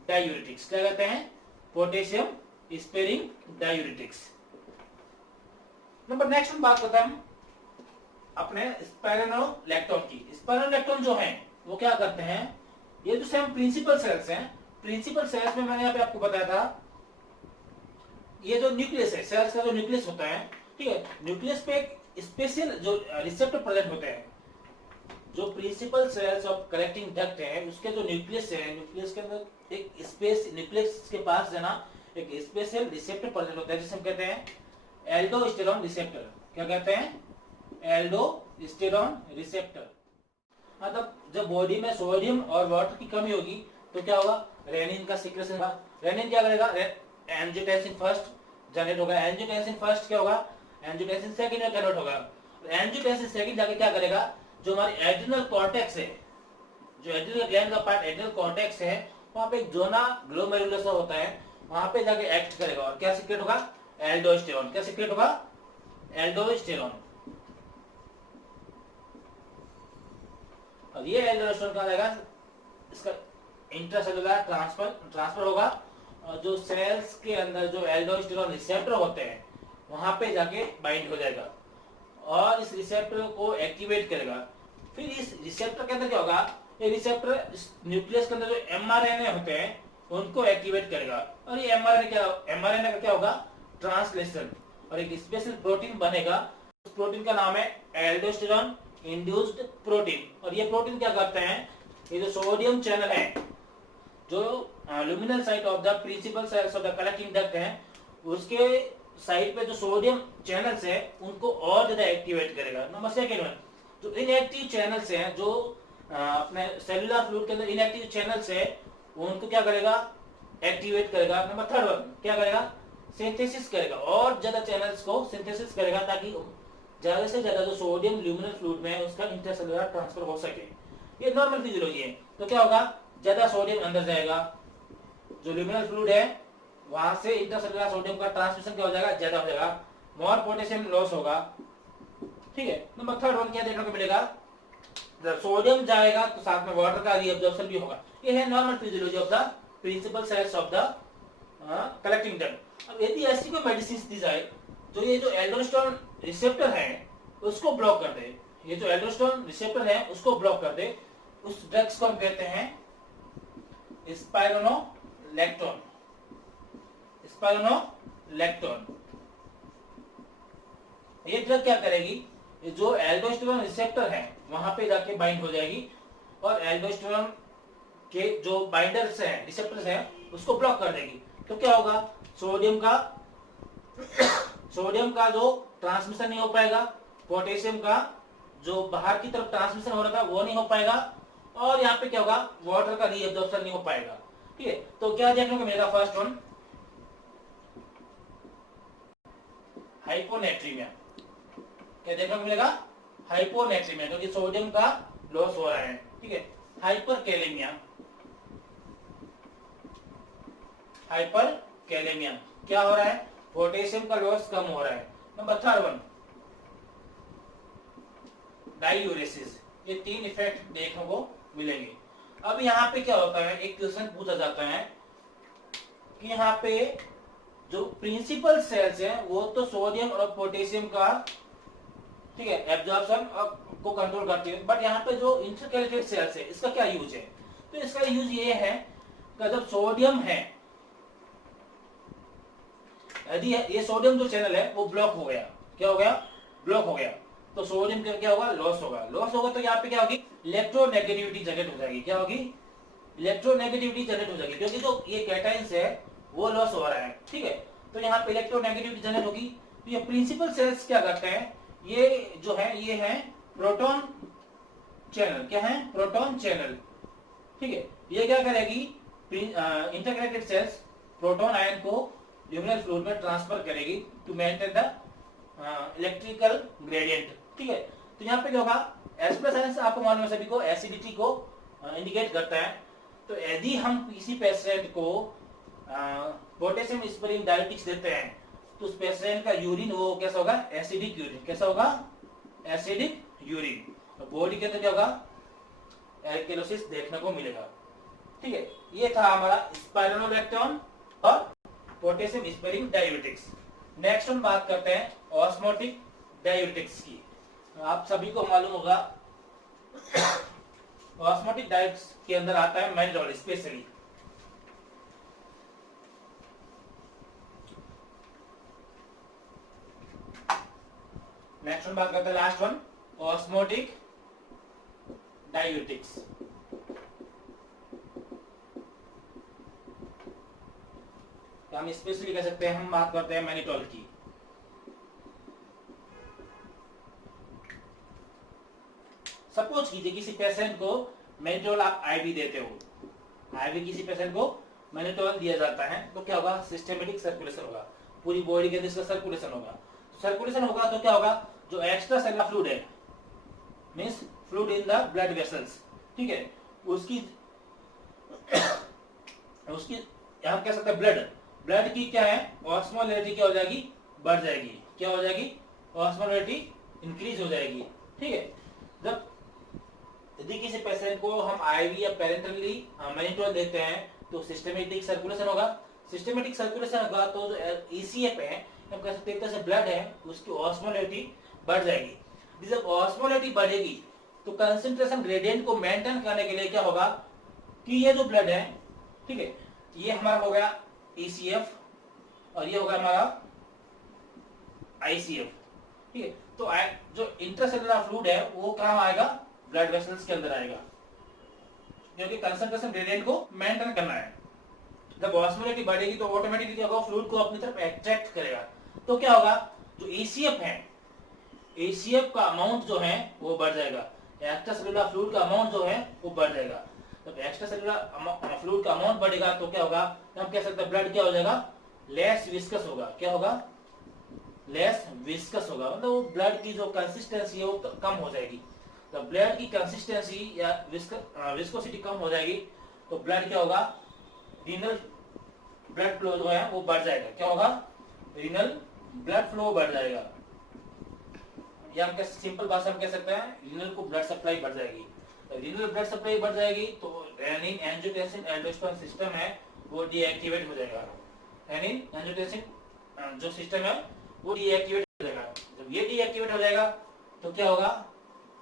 डायूरेटिक्स। क्या कहते हैं, potassium sparing diuretics. Number next हम बात करते हैं अपने स्पाइरोनोलैक्टोन की। स्पाइरोनोलैक्टोन जो है वो क्या करते हैं, ये जो सेम प्रिंसिपल सेल्स हैं, प्रिंसिपल सेल्स में मैंने यहाँ पे आपको बताया था, ये जो न्यूक्लियस है, सेल्स का जो न्यूक्लियस होता है, ठीक है, न्यूक्लियस पे एक स्पेशल जो रिसेप्टर प्रेजेंट होते हैं। जो principal cells of collecting duct है उसके जो न्यूक्लियस है, न्यूक्लियस के अंदर एक स्पेस, न्यूक्लियस के पास है ना एक स्पेशल रिसेप्टर प्रेजेंट होता है जिसे हम कहते हैं एल्डोस्टेरोन रिसेप्टर। क्या कहते हैं, एल्डोस्टेरोन रिसेप्टर। मतलब जब बॉडी में सोडियम और वाटर की कमी होगी तो क्या होगा, रेनिन का सीक्रेशन होगा। रेनिन क्या करेगा, एंजियोटेंसिन फर्स्ट जनरेट होगा, एंजियोटेंसिन फर्स्ट क्या होगा, एंजियोटेंसिन सेकंड में कन्वर्ट होगा। एंजियोटेंसिन सेकंड जाके क्या करेगा, जो हमारी एड्रिनल कॉर्टेक्स है, जो एड्रिनल ग्लैंड का पार्ट एड्रिनल कॉर्टेक्स है, वहां पे एक जोना ग्लोमेरुलस होता है, वहां पे जाके एक्ट करेगा और क्या सीक्रेट होगा, एल्डोस्टेरोन। क्या सीक्रेट होगा, एल्डोस्टेरोन। और ये एल्डोस्टेरोन क्या रहेगा, इसका इंट्रासेलुलर ट्रांसफर होगा और जो सेल्स के अंदर जो एल्डोस्टेरोन रिसेप्टर होते हैं वहां पे जाके बाइंड हो जाएगा और इस रिसेप्टर को एक्टिवेट करेगा। फिर इस रिसेप्टर के अंदर क्या होगा, ये रिसेप्टर न्यूक्लियस के अंदर जो एमआरएनए होते हैं उनको एक्टिवेट करेगा और ये एमआरएनए का क्या होगा, ट्रांसलेशन, और एक स्पेशल प्रोटीन बनेगा। उस प्रोटीन का नाम है एल्डोस्टेरोन इंड्यूस्ड प्रोटीन। और ये प्रोटीन क्या करते हैं, ये जो सोडियम चैनल है, जो luminal site of the principal cells of the collecting duct है, उसके साइड पे जो सोडियम चैनल्स है उनको और ज्यादा एक्टिवेट करेगा। नंबर सेकंड वन, जो इनएक्टिव चैनल्स हैं, जो अपने सेलुलर फ्लूइड के अंदर इनएक्टिव चैनल्स है उनको क्या करेगा, एक्टिवेट करेगा। नंबर थर्ड वन क्या करेगा, सिंथेसिस करेगा, और ज्यादा चैनल्स को सिंथेसिस करेगा ताकि ज्यादा से ज्यादा जो सोडियम ल्यूमिनल फ्लूइड में है उसका इंटरसेलुलर ट्रांसफर हो सके। ये नॉर्मल फिजियोलॉजी है। तो क्या होगा, ज्यादा सोडियम अंदर जाएगा, जो ल्यूमिनल फ्लूइड है वहां से इंटरसेलुलर सोडियम का ट्रांसमिशन क्या हो जाएगा, ज्यादा हो जाएगा, मोर पोटेशियम लॉस होगा। ठीक है। नंबर थर्ड वन क्या देखने को मिलेगा, जब सोडियम जाएगा तो साथ में वाटर का रीअब्जॉर्प्शन भी होगा। ये है normal physiology of the principal cells of the collecting duct. अब यदि ऐसी कोई मेडिसिन दी जाए तो ये जो एल्डोस्टेरोन रिसेप्टर है उसको ब्लॉक कर दे, ये जो एल्डोस्टेरोन रिसेप्टर है उसको ब्लॉक कर दे, उस ड्रग्स को हम कहते हैं स्पाइरोनोलैक्टोन। स्पाइरोनोलैक्टोन ये ड्रग क्या करेगी, ये जो एल्डोस्टेरोन रिसेप्टर है वहां पे जाके बाइंड हो जाएगी और एल्डोस्टेरोन के जो बाइंडर्स हैं, रिसेप्टर्स हैं, उसको ब्लॉक कर देगी। तो क्या होगा, सोडियम का सोडियम का जो ट्रांसमिशन नहीं हो पाएगा, पोटेशियम का जो बाहर की तरफ ट्रांसमिशन हो रहा था वो नहीं हो पाएगा, और यहाँ पे क्या होगा, वाटर का रीअब्जॉर्प्शन नहीं हो पाएगा। ठीक है, तो क्या देखने को मिलेगा, फर्स्ट वन हाइपोनेट्रीमिया। क्या देखने को मिलेगा, हाइपोनेट्रीमिया, क्योंकि सोडियम का लॉस हो रहा है। ठीक है, हाइपरकैलेमिया, हाइपरकैलेमिया क्या हो रहा है, पोटेशियम का लॉस कम हो रहा है। नंबर थर्ड वन डाइयूरेसिस, ये तीन इफेक्ट देखने को मिलेंगे। अब यहाँ पे क्या होता है, एक क्वेश्चन पूछा जाता है कि यहाँ पे जो प्रिंसिपल सेल्स हैं वो तो सोडियम और पोटेशियम का, ठीक है, एब्जॉर्प्शन को कंट्रोल करती है, बट यहाँ पे जो इंटरकैलेटेड सेल्स है इसका क्या यूज है, तो इसका यूज ये है कि जब सोडियम है, यदि ये सोडियम जो चैनल है वो ब्लॉक हो गया, क्या हो गया, ब्लॉक हो गया, तो सोडियम का क्या होगा, लॉस होगा। लॉस होगा तो यहाँ पे क्या होगी, इलेक्ट्रोनेगेटिविटी जनरेट हो जाएगी। क्या होगी, इलेक्ट्रोनेगेटिविटी जनरेट हो जाएगी, क्योंकि जो ये कैटायंस है वो लॉस हो रहा है। ठीक है, तो यहाँ पे इलेक्ट्रोनेगेटिविटी जनरेट होगी। तो ये प्रिंसिपल सेल्स क्या करते हैं, ये जो है ये है प्रोटॉन चैनल। क्या है, प्रोटॉन चैनल। ठीक है, ये क्या करेगी, इंटरकनेक्टेड सेल्स प्रोटॉन आयन को ल्यूमिनल फ्लूइड में ट्रांसफर करेगी to maintain the electrical gradient. ठीक है, तो यहाँ पे क्या होगा, एस प्लस आयन आपको मालूम है सभी को एसिडिटी को इंडिकेट करता है। तो यदि हम किसी पेशेंट को पोटेशियम स्परिंग डायलिटिक्स देते हैं तो उस पेशेंट का यूरिन वो कैसा होगा, एसिडिक यूरिन। कैसा होगा, एसिडिक यूरिन। तो बॉडी के अंदर क्या होगा, एल्केलोसिस देखने को मिलेगा। ठीक है, ये था हमारा स्पाइरोनोलैक्टोन और पोटेशियम स्परिंग डायलिटिक्स। नेक्स्ट हम बात करते हैं ऑस्मोटिक डायलिटिक्स की। आप सभी को मालूम होगा ऑस्मोटिक डायलिटिक्स के अंदर आता है मैनिटोल स्पेशली। नेक्स्ट हम बात करते हैं लास्ट वन ऑस्मोटिक डायलिटिक्स। हम स्पेशली कह सकते हैं, हम बात करते हैं मैनिटोल की। सपोज कीजिए किसी पेशेंट को मैनिटोल आप आईवी देते हो, आईवी किसी पेशेंट को मैनिटोल दिया जाता है, तो क्या होगा, सिस्टेमेटिक सर्कुलेशन होगा, पूरी बॉडी के अंदर इसका सर्कुलेशन होगा। सर्कुलेशन होगा तो क्या होगा, जो एक्स्ट्रा सेलुलर फ्लूइड है, means fluid in the blood vessels, ठीक है, उसकी हम कह सकते हैं ब्लड की क्या है, ऑस्मोलैरिटी क्या हो जाएगी, बढ़ जाएगी। क्या हो जाएगी, ऑस्मोलैरिटी इंक्रीज हो जाएगी। ठीक है, जब यदि किसी पेशेंट को हम आईवी या पेरेंटली मैनिटोल देते हैं तो सिस्टेमेटिक सर्कुलेशन होगा। सिस्टेमेटिक सर्कुलेशन होगा तो जो ईसीएफ है, हम कह सकते हैं एक तरह से ब्लड है, उसकी ऑस्मोलैरिटी बढ़ जाएगी। जब ऑस्मोलैरिटी बढ़ेगी तो कंसंट्रेशन ग्रेडियंट को मेंटेन करने के लिए क्या होगा कि ये जो ब्लड है, ठीक है, ये हमारा हो गया ECF और ये होगा हमारा ICF। ठीक है, तो जो इंट्रासेलुलर फ्लूइड है वो कहाँ आएगा, ब्लड वेसल्स के अंदर आएगा, क्योंकि कंसंट्रेशन ग्रेडियंट को मेंटेन करना है। जब ऑस्मोलैरिटी बढ़ेगी तो ऑटोमेटिकली क्या होगा, फ्लूइड को अपनी तरफ अट्रैक्ट करेगा। तो क्या होगा, जो ECF है, ECF का अमाउंट जो है वो बढ़ जाएगा, एक्स्ट्रासेलुलर फ्लूइड का अमाउंट जो है वो बढ़ जाएगा। जब एक्स्ट्रासेलुलर फ्लूइड का अमाउंट बढ़ेगा तो क्या होगा, हम कह सकते हैं ब्लड क्या हो जाएगा, लेस विस्कस होगा। क्या होगा, लेस विस्कस होगा, मतलब वो ब्लड की जो कंसिस्टेंसी है वो कम हो जाएगी। तो ब्लड की कंसिस्टेंसी या विस्कोसिटी कम हो जाएगी तो ब्लड क्या होगा, रीनल ब्लड फ्लो जो है वो बढ़ जाएगा। क्या होगा, रीनल ब्लड फ्लो बढ़ जाएगा, या हम सिंपल भाषा में कह सकते हैं रीनल को ब्लड सप्लाई बढ़ जाएगी। रीनल ब्लड सप्लाई बढ़ जाएगी तो रेनिन एंजियोटेंसिन एल्डोस्टेरोन सिस्टम है वो डीएक्टिवेट हो जाएगा। रेनिन एंजियोटेंसिन जो सिस्टम है वो डीएक्टिवेट हो जाएगा। जब ये डीएक्टिवेट हो जाएगा तो क्या होगा,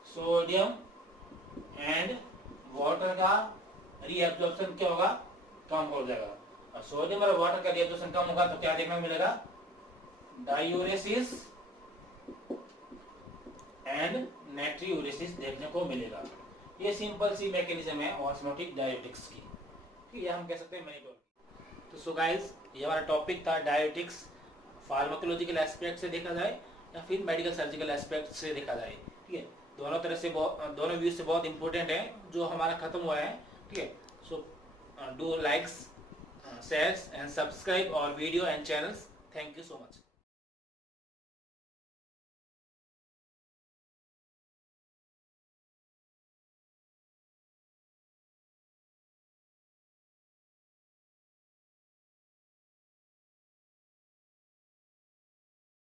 सोडियम एंड वाटर का रीअब्जॉर्प्शन क्या होगा, कम हो जाएगा। और सोडियम और वाटर का रीअब्जॉर्प्शन कम होगा तो क्या देखने को मिलेगा, डायूरेसिस एंड नाइट्रियूरेसिस देखने को मिलेगा। ये सिंपल सी मैकेनिज्म है ऑस्मोटिक डायलिटिक्स की, ये हम कह सकते हैं मैनिटोल। तो सो गाइस, ये हमारा टॉपिक था डायलिटिक्स फार्माकोलॉजिकल एस्पेक्ट से देखा जाए या फिर मेडिकल सर्जिकल एस्पेक्ट से देखा जाए। ठीक है, दोनों तरह से दोनों व्यू से बहुत इंपॉर्टेंट है जो हमारा खत्म हुआ है। ठीक है, so do likes, shares and subscribe और video and channels. Thank you so much.